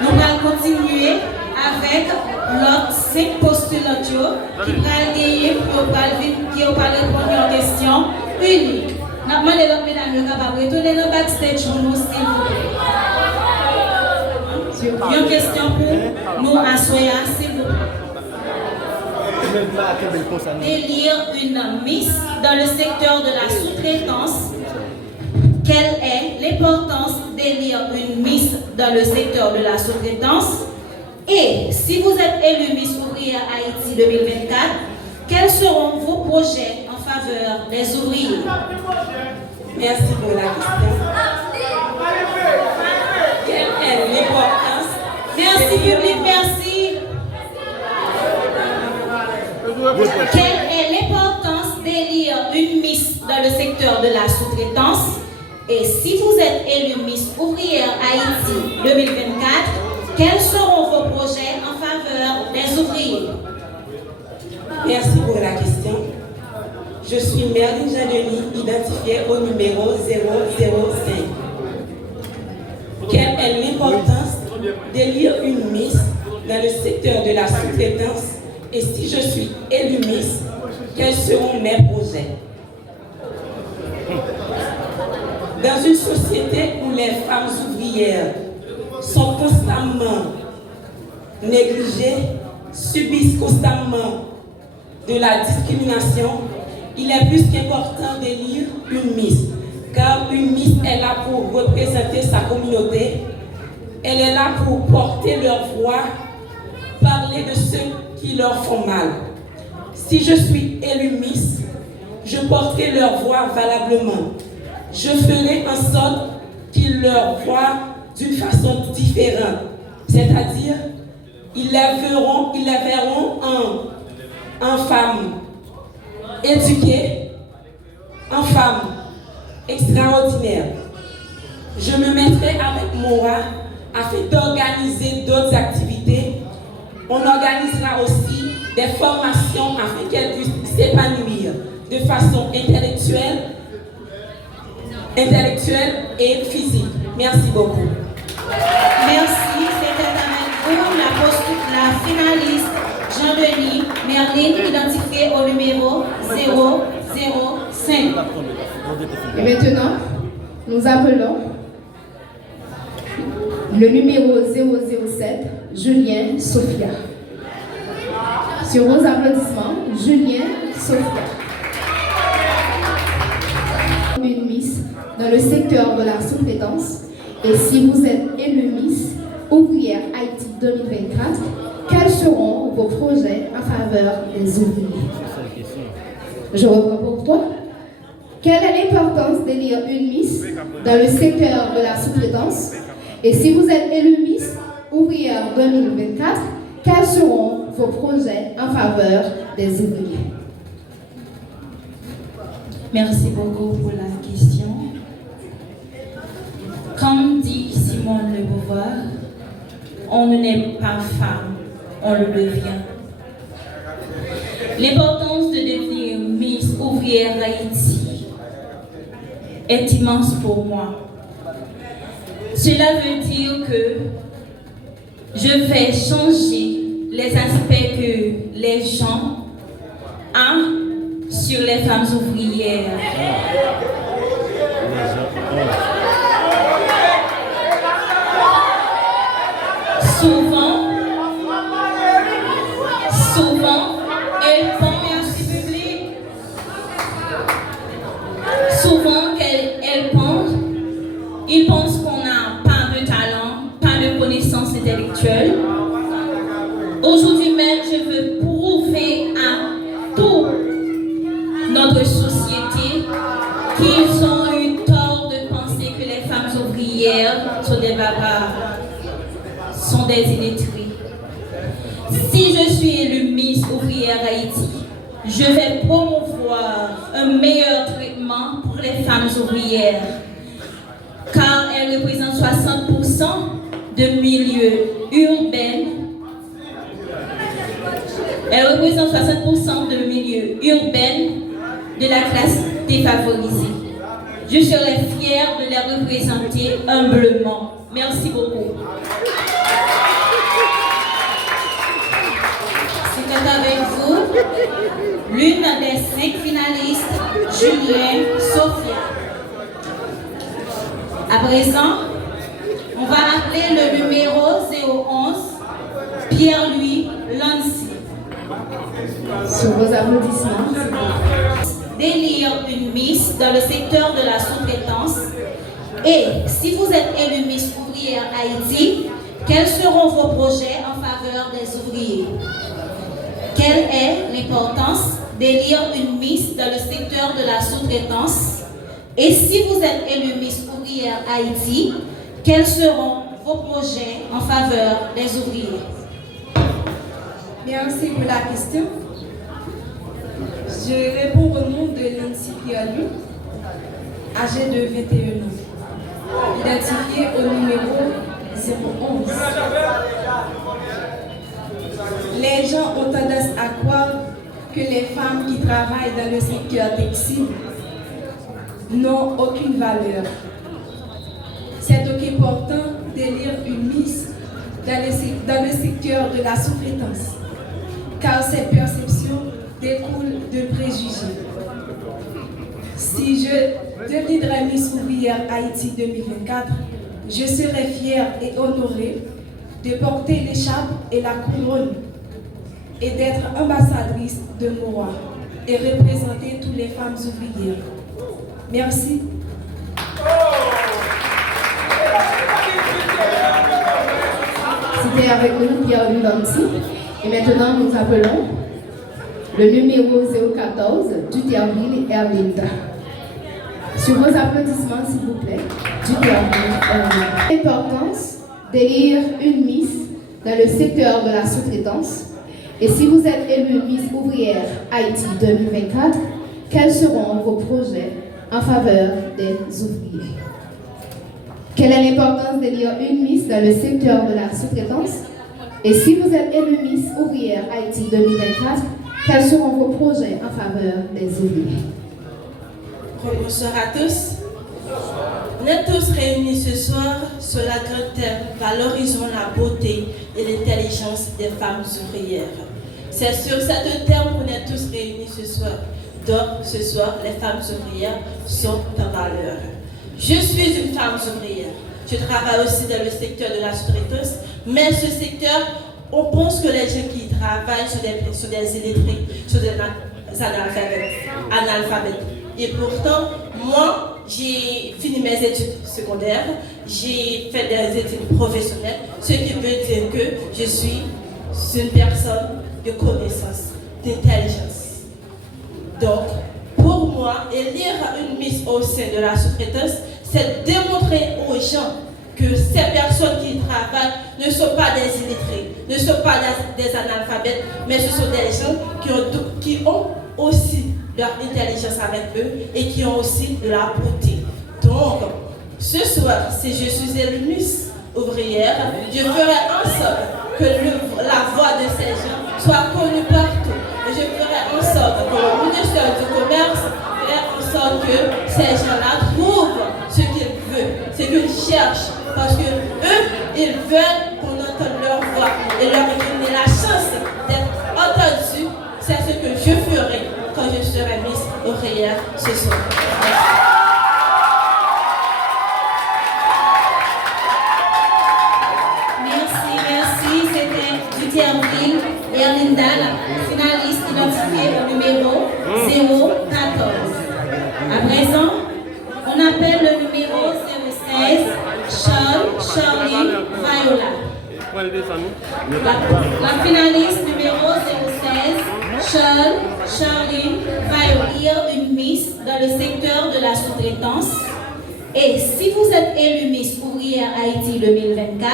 nous allons continuer avec l'autre 5 postulants qui vont gagner pour répondre à une question unique. Nous avons demandé à mesdames capables de retourner dans le backstage pour nous, s'il vous plaît. Une question pour nous asseoir, s'il vous plaît. Élire une Miss dans le secteur de la sous-traitance. Quelle est l'importance d'élire une Miss dans le secteur de la sous-traitance? Et si vous êtes élu Miss Ouvrière Haïti 2024, quels seront vos projets en faveur des ouvriers? Merci pour la question. Quelle est l'importance? Merci public, merci. Quelle est l'importance d'élire une Miss dans le secteur de la sous-traitance? Et si vous êtes élu Miss Ouvrière Haïti 2024, quels seront vos projets en faveur des ouvriers? Merci pour la question. Je suis Merline Jean-Denis, identifiée au numéro 005. Quelle est l'importance d'élire une Miss dans le secteur de la sous-traitance? Et si je suis élue Miss, quels seront mes projets? Dans une société où les femmes ouvrières sont constamment négligées, subissent constamment de la discrimination, il est plus qu'important d'élire une Miss, car une Miss est là pour représenter sa communauté, elle est là pour porter leur voix, parler de ceux qui leur font mal. Si je suis élue Miss, je porterai leur voix valablement. Je ferai en sorte qu'ils leur voient d'une façon différente. C'est-à-dire, ils les verront en femmes éduquées, en femmes extraordinaires. Je me mettrai avec Moura afin d'organiser d'autres activités. On organisera aussi des formations afin qu'elles puissent s'épanouir de façon intellectuelle et physique. Merci beaucoup. Merci, c'était avec vous la finaliste Jean-Denis Merline, identifiée au numéro 005. Et maintenant, nous appelons le numéro 007, Julien Sophia. Sur vos applaudissements, Julien Sophia. Une Miss dans le secteur de la sous-traitance. Et si vous êtes élu Miss Ouvrière Haïti 2024, quels seront vos projets en faveur des ouvriers? Je reprends pour toi. Quelle est l'importance d'élire une Miss dans le secteur de la sous-traitance? Et si vous êtes élu Miss Ouvrière 2024, quels seront vos projets en faveur des ouvriers? Merci beaucoup pour la question. Comme dit Simone de Beauvoir, on ne n'est pas femme, on le devient. L'importance de devenir Miss Ouvrière Haïti est immense pour moi. Cela veut dire que je vais changer les aspects que les gens ont sur les femmes ouvrières. Souvent, elles pensent, merci public, souvent ils pensent qu'on n'a pas de talent, pas de connaissances intellectuelles. Aujourd'hui même, je veux prouver à toute notre société qu'ils ont eu tort de penser que les femmes ouvrières sont des barbares, sont des illettrés. Si je suis élue Miss Ouvrière Haïti, je vais promouvoir un meilleur traitement pour les femmes ouvrières, car elles représentent 60% de milieux urbains. Elles représentent 60% de milieux urbains de la classe défavorisée. Je serai fière de les représenter humblement. Merci beaucoup. C'est avec vous l'une des 5 finalistes, Julien Sophia. À présent, on va appeler le numéro 011, Pierre-Louis Lancy. Sur vos applaudissements. D'élire une Miss dans le secteur de la sous-traitance. Et si vous êtes élu Miss Ouvrière Haïti, quels seront vos projets en faveur des ouvriers? Quelle est l'importance d'élire une Miss dans le secteur de la sous-traitance? Et si vous êtes élu Miss Ouvrière Haïti, quels seront vos projets en faveur des ouvriers? Merci pour la question. Je réponds au nom de Nancy Pierre-Louis, âgée de 21 ans, identifiée au numéro 011. Les gens ont tendance à croire que les femmes qui travaillent dans le secteur textile n'ont aucune valeur. C'est donc important d'élire une Miss dans le secteur de la sous-traitance, car cette perception découle de préjugés. Si je deviendrai Miss Ouvrière Haïti 2024, je serai fière et honorée de porter l'écharpe et la couronne et d'être ambassadrice de Moa et représenter toutes les femmes ouvrières. Merci. C'était avec nous Pierre-Louis Lancy. Et maintenant, nous appelons le numéro 014, Duterville Erlinda. Sur vos applaudissements, s'il vous plaît, Duterville Erlinda. L'importance d'élire une Miss dans le secteur de la sous-traitance. Et si vous êtes élu Miss Ouvrière Haïti 2024, quels seront vos projets en faveur des ouvriers? Quelle est l'importance d'élire une Miss dans le secteur de la sous-traitance? Et si vous êtes élu Miss Ouvrière Haïti 2024, quels seront vos projets en faveur des ouvriers? Bonsoir à tous. On est tous réunis ce soir sur la grande thème valorisons la beauté et l'intelligence des femmes ouvrières. C'est sur cette thème qu'on est tous réunis ce soir. Donc ce soir, les femmes ouvrières sont en valeur. Je suis une femme ouvrière. Je travaille aussi dans le secteur de la sous-traitance, mais ce secteur, on pense que les gens qui y travaillent sont des illettrés, sont des analphabètes. Et pourtant, moi, j'ai fini mes études secondaires, j'ai fait des études professionnelles, ce qui veut dire que je suis une personne de connaissance, d'intelligence. Donc, pour moi, élire une Miss au sein de la sous-traitance, c'est démontrer aux gens que ces personnes qui travaillent ne sont pas des illettrés, ne sont pas des analphabètes, mais ce sont des gens qui ont aussi leur intelligence avec eux et qui ont aussi de la beauté. Donc, ce soir, si je suis élue Miss Ouvrière, je ferai en sorte que la voix de ces gens soit connue partout. Et je ferai en sorte que le ministère du Commerce fasse en sorte que ces gens-là trouvent ce qu'ils veulent, ce qu'ils cherchent. Parce que eux, ils veulent qu'on entende leur voix et leur donner la chance d'être entendus. C'est ce que je ferai quand je serai Miss Ouvrière ce soir. Merci. C'était Duterville Erlinda, la finaliste identifiée au numéro 014. À présent, on appelle le numéro 016, Charline Viola. La finaliste numéro 016, Charline Viola, une Miss dans le secteur de la sous-traitance. Et si vous êtes élu Miss Ouvrière Haïti 2024,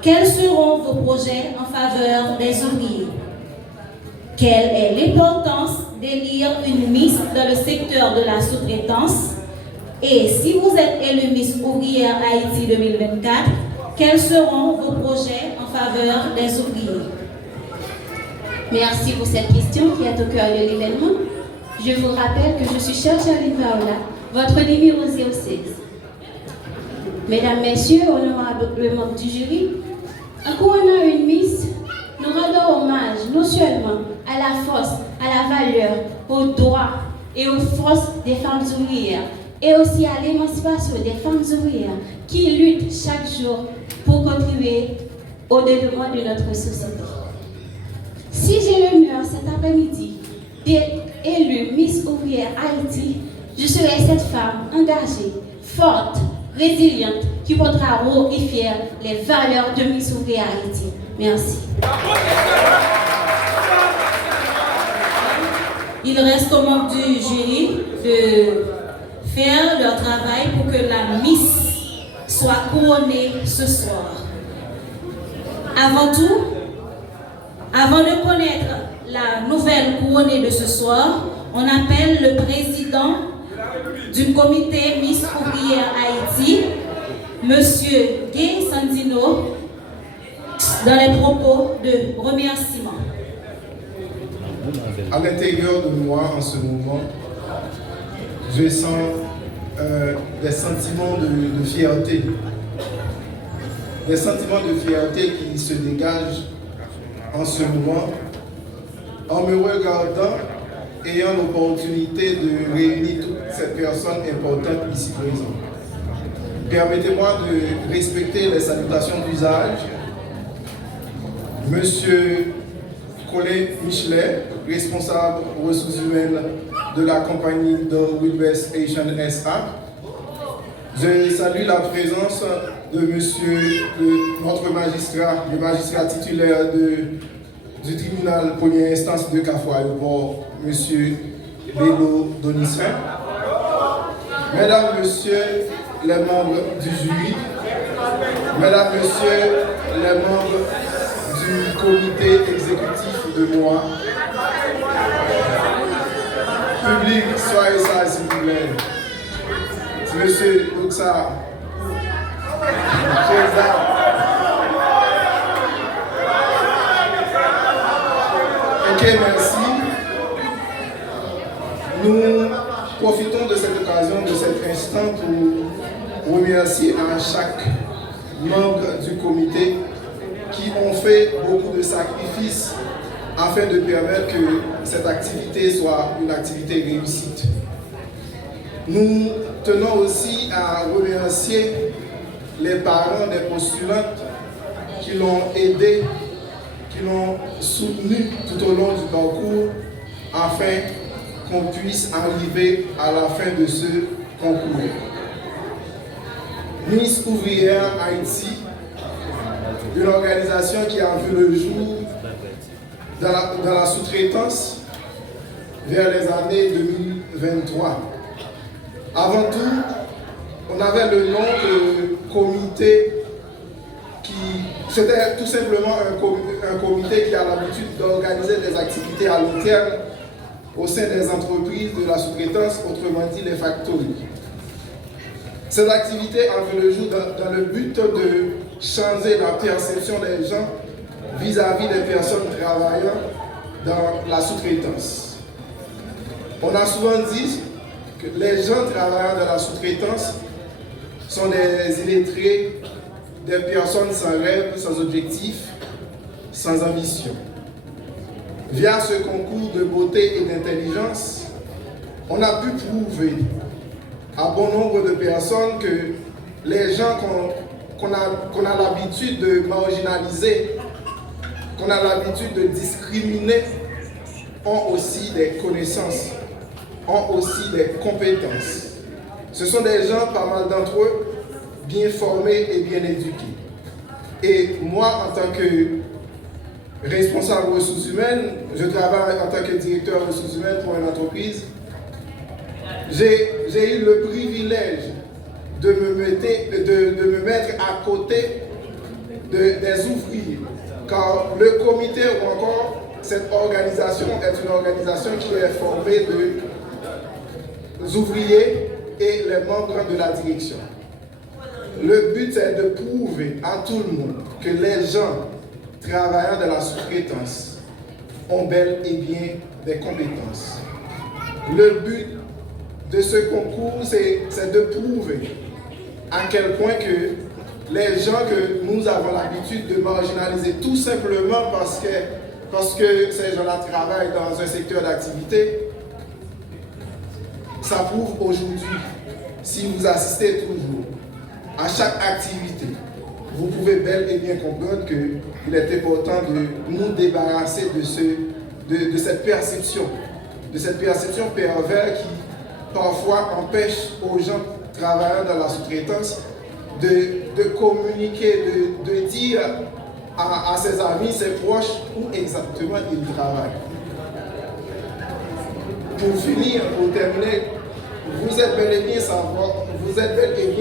quels seront vos projets en faveur des ouvriers? Quelle est l'importance d'élire une Miss dans le secteur de la sous-traitance? Et si vous êtes élu Miss Ouvrière Haïti 2024, quels seront vos projets en faveur des ouvriers? Merci pour cette question qui est au cœur de l'événement. Je vous rappelle que je suis Charline Viola, votre numéro 016. Mesdames, Messieurs, honorables membres du jury, en couronnant une Miss, nous rendons hommage non seulement à la force, à la valeur, aux droits et aux forces des femmes ouvrières, et aussi à l'émancipation des femmes ouvrières qui luttent chaque jour pour contribuer au développement de notre société. Si j'ai l'honneur cet après-midi d'être élue Miss Ouvrière Haïti, je serai cette femme engagée, forte, résiliente, qui portera haut et fière les valeurs de Miss Ouvrière Haïti. Merci. Il reste aux membres du jury de faire leur travail pour que la Miss soit couronnée ce soir. Avant tout, avant de connaître la nouvelle couronnée de ce soir, on appelle le président du comité Miss Ouvrière Haïti, Monsieur Gay Sandino, dans les propos de remerciement. À l'intérieur de moi, en ce moment, je sens des sentiments de fierté. Des sentiments de fierté qui se dégagent en ce moment, en me regardant, ayant l'opportunité de réunir toutes ces personnes importantes ici présentes. Permettez-moi de respecter les salutations d'usage. Monsieur Colin Michelet, responsable ressources humaines de la compagnie de Wildwest Asian SA. Je salue la présence de notre magistrat, le magistrat titulaire du tribunal première instance de Kafou-Aéroport, monsieur Bélo Donissien. Mesdames, Messieurs les membres du jury, Mesdames, Messieurs les membres du comité exécutif de moi, public, soyez ça s'il vous plaît. Monsieur Luxa, ok, merci. Nous profitons de cette occasion, de cet instant pour remercier à chaque membre du comité qui ont fait beaucoup de sacrifices afin de permettre que cette activité soit une activité réussite. Nous tenons aussi à remercier les parents des postulantes qui l'ont aidé, qui l'ont soutenu tout au long du parcours afin qu'on puisse arriver à la fin de ce concours. Miss Ouvrière Haïti, une organisation qui a vu le jour dans la sous-traitance vers les années 2023. Avant tout, on avait le nom de comité c'était tout simplement un comité qui a l'habitude d'organiser des activités à long terme au sein des entreprises de la sous-traitance, autrement dit les factories. Cette activité a vu le jour dans le but de changer la perception des gens vis-à-vis des personnes travaillant dans la sous-traitance. On a souvent dit que les gens travaillant dans la sous-traitance sont des illettrés, des personnes sans rêve, sans objectif, sans ambition. Via ce concours de beauté et d'intelligence, on a pu prouver à bon nombre de personnes que les gens qu'on a l'habitude de marginaliser, qu'on a l'habitude de discriminer, ont aussi des connaissances, ont aussi des compétences. Ce sont des gens, pas mal d'entre eux, bien formés et bien éduqués. Et moi, en tant que responsable ressources humaines, je travaille en tant que directeur ressources humaines pour une entreprise. J'ai eu le privilège de me mettre à côté des ouvriers. Car le comité ou encore cette organisation est une organisation qui est formée de ouvriers et les membres de la direction. Le but est de prouver à tout le monde que les gens travaillant dans la sous-traitance ont bel et bien des compétences. Le but de ce concours, c'est de prouver à quel point que les gens que nous avons l'habitude de marginaliser tout simplement parce que parce que ces gens-là travaillent dans un secteur d'activité, ça prouve aujourd'hui, si vous assistez toujours à chaque activité, vous pouvez bel et bien comprendre qu'il est important de nous débarrasser de cette perception perverse qui parfois empêche aux gens travaillant dans la sous-traitance de communiquer, de dire à ses amis, ses proches où exactement ils travaillent. Pour finir, pour terminer, vous êtes bel et bien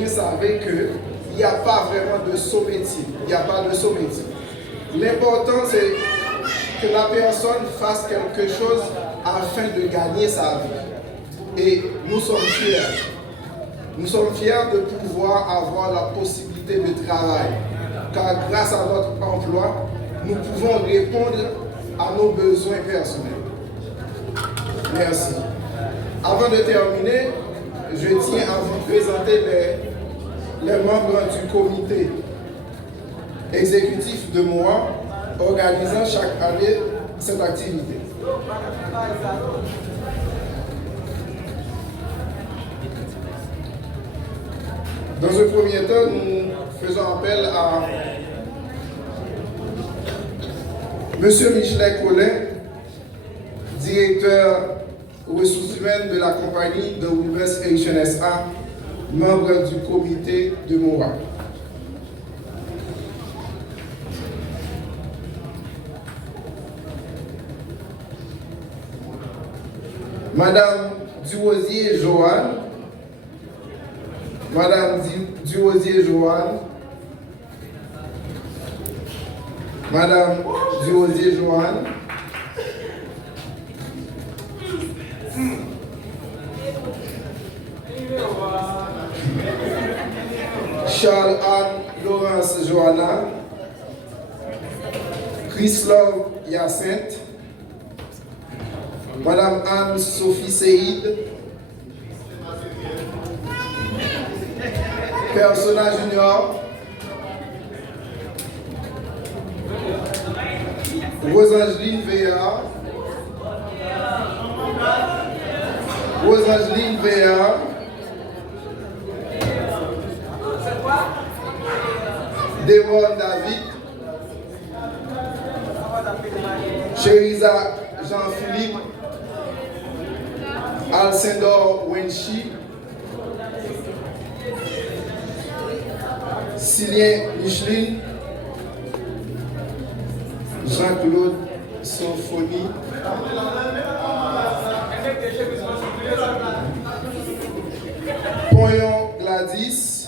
savez qu'il n'y a pas vraiment de sous-métier. Il n'y a pas de sous-métier. L'important, c'est que la personne fasse quelque chose afin de gagner sa vie. Et nous sommes fiers. Nous sommes fiers de pouvoir avoir la possibilité de travail. Car grâce à notre emploi, nous pouvons répondre à nos besoins personnels. Merci. Avant de terminer, je tiens à vous présenter les membres du comité exécutif de MOA organisant chaque année cette activité. Dans un premier temps, nous faisons appel à M. Michelet Collin, directeur ressources humaines de la compagnie de Wilbers Erichsen SA, membre du comité de MOA. Madame Duosier Joanne, Madame Duosier Joanne, Madame Duosier Joanne, Charles-Anne Laurence Johanna, Chrislove Hyacinthe, Madame Anne-Sophie Seïd, Persona Junior, Rosangeline Veillard, Rosangeline Veillard, Devon David, Cheriza Jean-Philippe, Alcindor Wenchi, Cylien Micheline, Jean-Claude Sophonie, Poyon Gladys,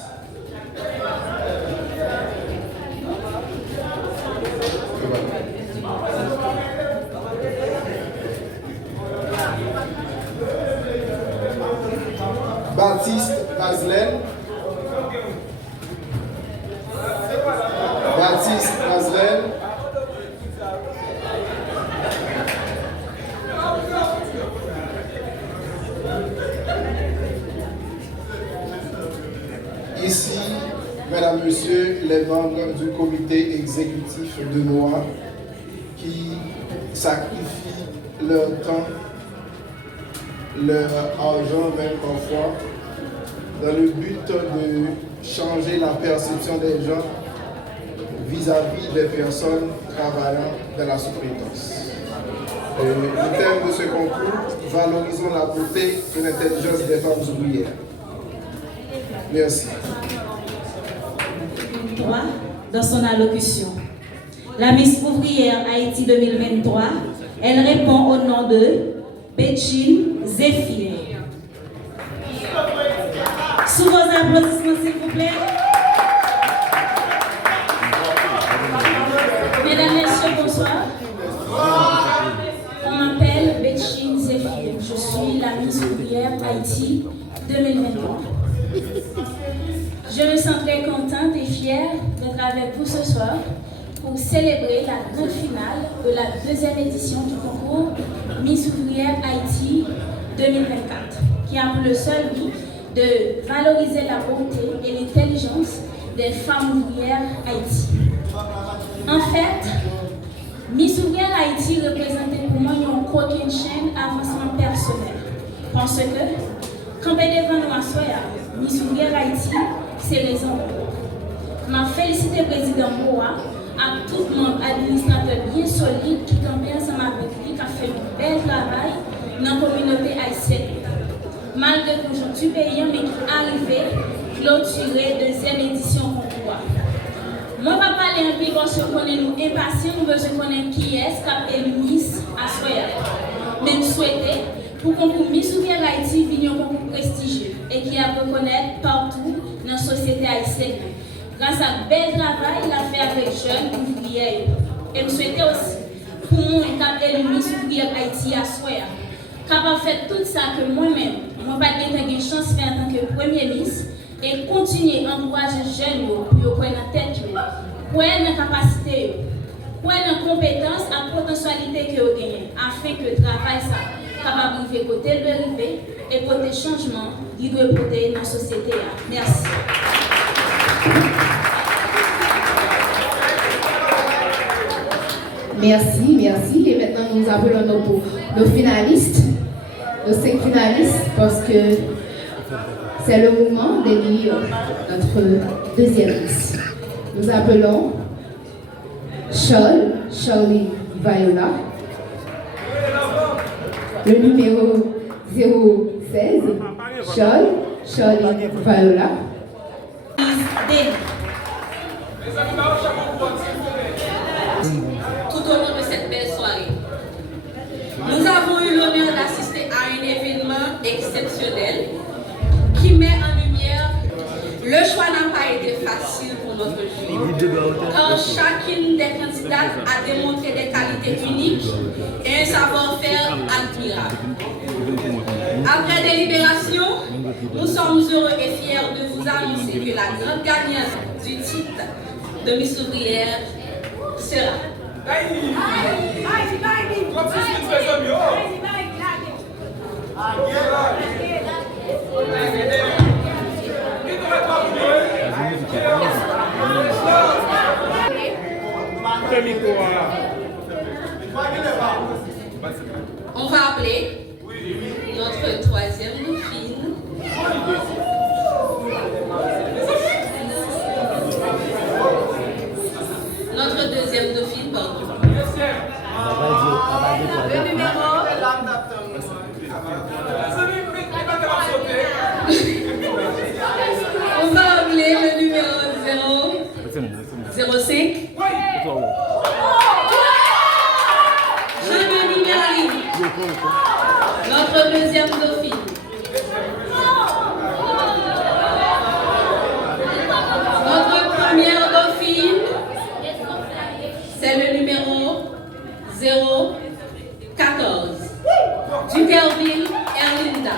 Baptiste Bazlen, Baptiste Bazlen, ici, mesdames, messieurs, les membres du comité exécutif de MOA qui sacrifient leur temps, leur argent même parfois, dans le but de changer la perception des gens vis-à-vis des personnes travaillant dans la sous-traitance. Le thème de ce concours, valorisons la beauté et l'intelligence des femmes ouvrières. Merci. 3, dans son allocution. La Miss Ouvrière Haïti 2023, elle répond au nom de Betchine Zéphir. Sous vos applaudissements, s'il vous plaît. Mesdames, Messieurs, bonsoir. On m'appelle Betchine Zéphir. Je suis la Miss Ouvrière Haïti 2023. Je me sens très contente et fière d'être avec vous ce soir pour célébrer la grande finale de la deuxième édition du concours Miss Ouvrière Haïti 2024, qui a pour le seul but de valoriser la beauté et l'intelligence des femmes ouvrières Haïti. En fait, Miss Ouvrière Haïti représentait pour moi une coquine chaîne avancement personnel. Parce que, quand elle est devant nous à soya, Miss Ouvrière Haïti, c'est les emplois. Je félicite le président Moa à tout le monde administrateur bien solide qui campait ensemble avec lui, qui a fait un bel travail dans la communauté haïtienne. Malgré la conjoncture paysan, mais qui arrivait clôturer deuxième édition concours. Moi, je ne vais pas parler un peu parce que nous impatients, nous besoin de connaître qui est qui a élu Miss à Soya. Mais nous souhaitons pour qu'on puisse Miss Ouvrière Haïti vienne un concours prestigieux et qui a reconnaître partout dans la société haïtienne. Grâce à un bel travail, il a fait avec jeunes ouvriers. Et nous souhaitons aussi pour nous qui a élu Miss Ouvrière Haïti à Soya, capable de faire tout ça que moi-même, je n'ai pas de chance de faire en tant que premier Miss. Et continuer à encourager les jeunes pour prendre la tête, pour la capacité, pour la compétence, la potentialité que vous gagnez, afin que le travail soit capable de côté le arriver et côté changement, il doit porter dans la société. Merci. Merci. Et maintenant, nous appelons nos finalistes, nos 5 finalistes, parce que c'est le moment d'élire notre deuxième Miss. Nous appelons Charlie Viola, le numéro 016, Charlie Viola. Tout au long de cette belle soirée, nous avons eu l'honneur d'assister à un événement exceptionnel qui met en lumière le choix n'a pas été facile pour notre jury, car chacune des candidates a démontré des qualités uniques et un savoir-faire admirable. Après délibération, nous sommes heureux et fiers de vous annoncer que la grande gagnante du titre de Miss Ouvrière sera on va appeler notre troisième dauphine. Notre deuxième dauphine, pardon. Le numéro. On va appeler le numéro 05. Jean-Denis Merlin. Notre deuxième dauphine. Notre première dauphine, c'est le numéro 014. Duperville Erlinda.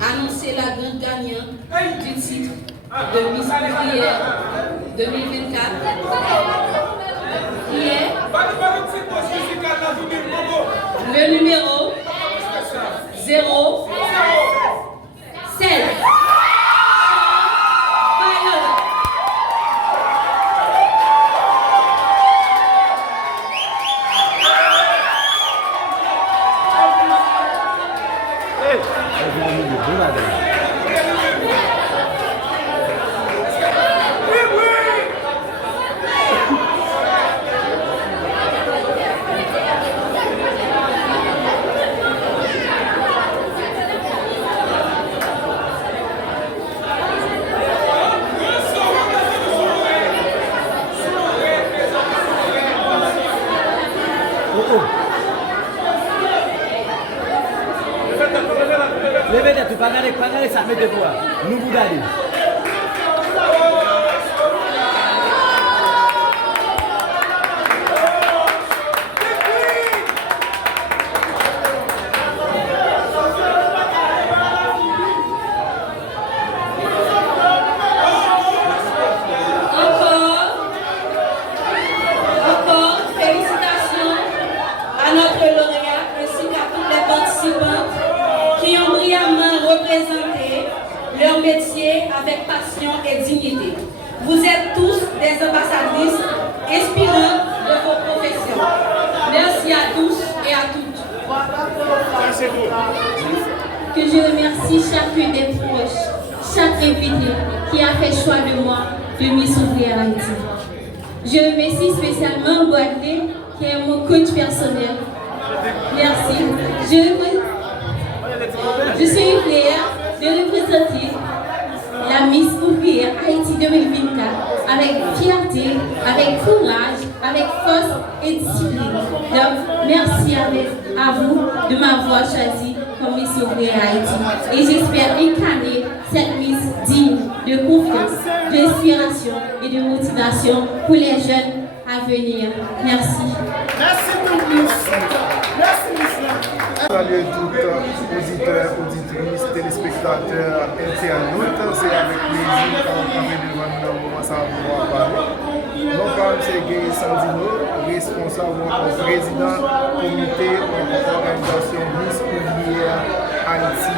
Annoncer la grande gagnante du titre de Miss Ouvrière 2024 qui est le numéro 016. Levez tête, pas regarder ça, mettez-vous. Nous vous regardez. Leur métier avec passion et dignité. Vous êtes tous des ambassadrices inspirantes de vos professions. Merci à tous et à toutes. Que je remercie chacun des proches, chaque invité qui a fait choix de moi de Miss Ouvrière Haïti. Je remercie spécialement Boaté qui est mon coach personnel. Merci. Je suis fière de représenter la Miss Ouvrière Haïti 2024 avec fierté, avec courage, avec force et discipline. Donc, merci à vous de m'avoir choisi comme Miss Ouvrière Haïti. Et j'espère incarner cette Miss digne de confiance, d'inspiration et de motivation pour les jeunes à venir. Merci. Merci beaucoup. Merci. Salut toutes auditeurs, auditrices, téléspectateurs, internautes. C'est avec plaisir qu'on parle devant nous dans ça va parler. Mon nom c'est Guy Sandino, responsable ou président comité de l'organisation Miss Ouvrière Haïti.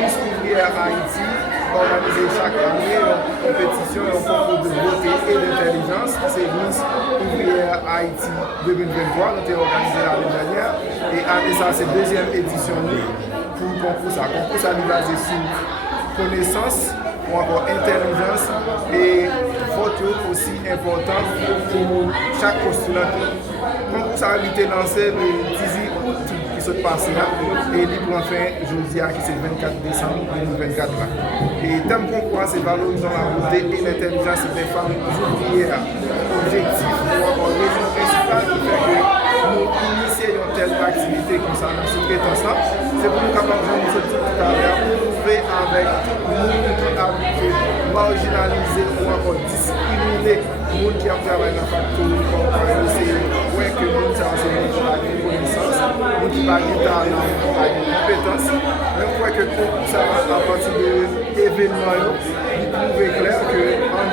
Miss Ouvrière Haïti organisée chaque année en compétition et en concours de beauté et d'intelligence. C'est Miss Ouvrière Haïti 2023, nous avons organisé l'année dernière. Et année ça, c'est deuxième édition pour le concours. Ça concours ça est basé sur connaissance ou encore intelligence et vote aussi important pour chaque postulant. Le concours ça a été lancé le 18 août qui se passe là et il prend fin jeudi qui c'est le 24 décembre 2024 là. Et le thème concours c'est valorisant la beauté et l'intelligence des femmes ouvrières. Objectif ou encore raison principale qui fait que nous initions une telle activité comme ça dans cette sous-traitance-là, c'est pour nous capables de nous tout à l'heure, prouver avec nous qui habitués, marginaliser ou encore discriminer nous qui travaillent dans la factory, comme par essayer que nous avons une connaissance, nous qui parlons de talent, une compétence, même fois que ça va à partir de l'événement, nous prouvons clair que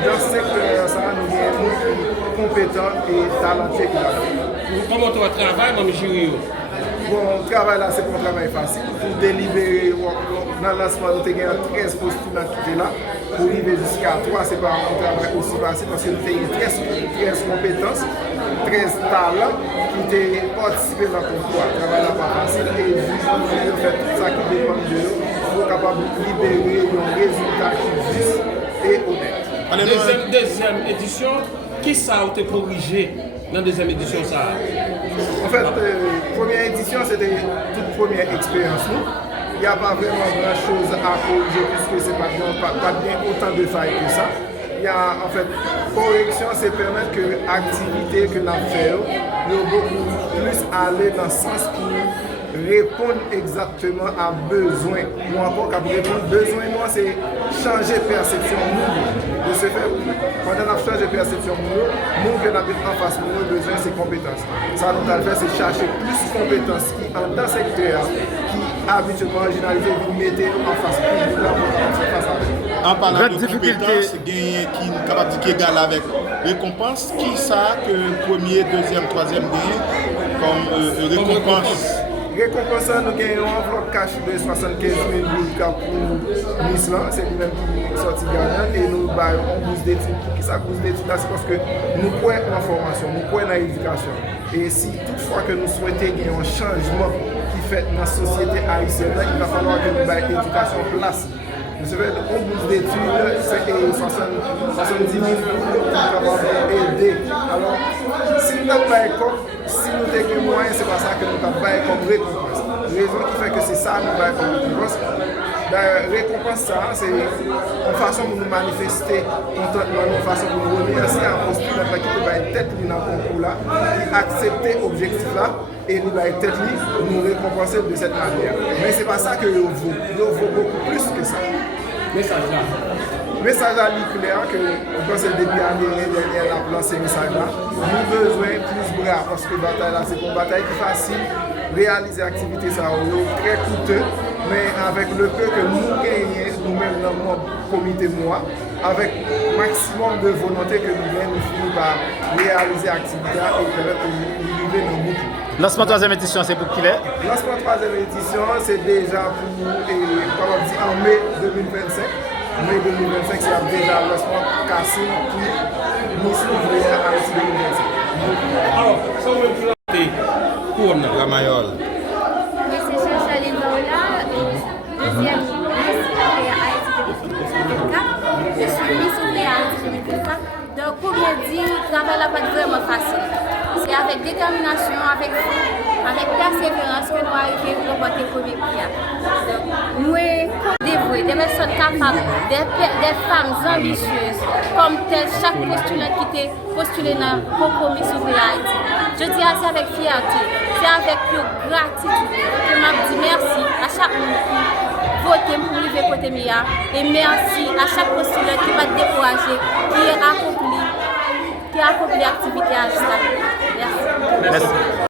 dans ce secteur, ça nous avons compétents et talentueux. Comment tu travailles dans le jury? Bon, le travail là, c'est pas un travail facile. Pour délibérer, dans le lancement, nous avons 13 postulants qui étaient là. Pour arriver jusqu'à 3, ce n'est pas un travail aussi facile parce que nous avons 13 compétences, 13 talents qui ont participé dans le concours. Le travail là, pas facile. Et nous fait tout ça qui dépend de nous pour être capable de libérer un résultat qui est juste et honnête. Deuxième édition, qui ça a été corrigé dans la deuxième édition ça? En fait, première édition, c'était toute première expérience. Il n'y a pas vraiment grand chose à corriger puisque ce n'est pas bien autant de failles que ça. Il y a en fait, correction, c'est permettre que l'activité que nous faisons, nous beaucoup plus aller dans le sens pour répondre exactement à besoin. Ou encore, quand répondre besoin, moi, c'est changer perception. De ce fait, quand on a changé perception, nous, que nous avons en face, nous, besoin, c'est compétences. Ça, nous avons fait, c'est chercher plus de compétences qui, dans le secteur, qui habituellement marginalisé, vous mettez en face plus en parlant de compétences, qui est capable de dire égal avec récompense, qui ça que premier, deuxième, troisième gagne comme récompense? Récompense, nous gagnons une enveloppe cash de 75 000 pour Miss là, c'est lui-même qui sorti gagnant et nous avons une bourse d'études. Qui ça bourse d'études là, c'est parce que nous croyons en formation, nous croyons dans l'éducation. Et si toutefois que nous souhaitons qu'il y ait un changement qui fait dans la société haïtienne, il va falloir que nous ayons l'éducation place. Nous avons une bourse d'études, c'est 70 000 pour capable aider. Alors, si nous n'avons pas école, si nous avons moyens, c'est pas ça que nous n'avons pas comme récompense. La raison qui fait que c'est ça nous avons comme récompense. D'ailleurs, récompense, c'est une façon pour nous manifester contentement, une façon pour nous remercier un postulant qui va être tête dans le concours là, qui accepter l'objectif là. et nous allons peut-être nous récompenser de cette manière. Mais ce n'est pas ça que nous vaut. Nous vaut beaucoup plus que ça. Message à clair que dans ce début d'année dernière, la lancé ce message là. Nous avons besoin de plus de bras parce que la bataille là, c'est une bataille qui est facile. Réaliser l'activité, ça est très coûteux, mais avec le peu que nous gagnons, nous-mêmes dans notre comité moi, avec maximum de volonté que nous gagnons, nous finissons par réaliser l'activité et permettre de nous vivre dans le monde. Lancement 3e édition, c'est pour qui est? Lancement 3e édition, c'est déjà pour en mai 2025. Mai 2025, c'est déjà le lancement cassé pour nous ouvrir à Haïti 2025. La Mayole. Monsieur Charline Baoula, deuxième Miss Haïti 2024. Je suis Miss Haïti 2024. Donc, pour bien dire, le travail n'est pas vraiment facile. C'est avec détermination, avec persévérance que nous arrivons à remporter le premier prix. Nous sommes dévoués, des personnes capables, des femmes ambitieuses, comme tel chaque postulant qui était postulé dans le compromis sur Haïti. Je dis assez avec fierté, c'est avec gratitude que je dis merci à chaque monde qui vote pour arriver côté Mia et merci à chaque postulant qui va décourager, qui a accompli l'activité à jusqu'à. Merci.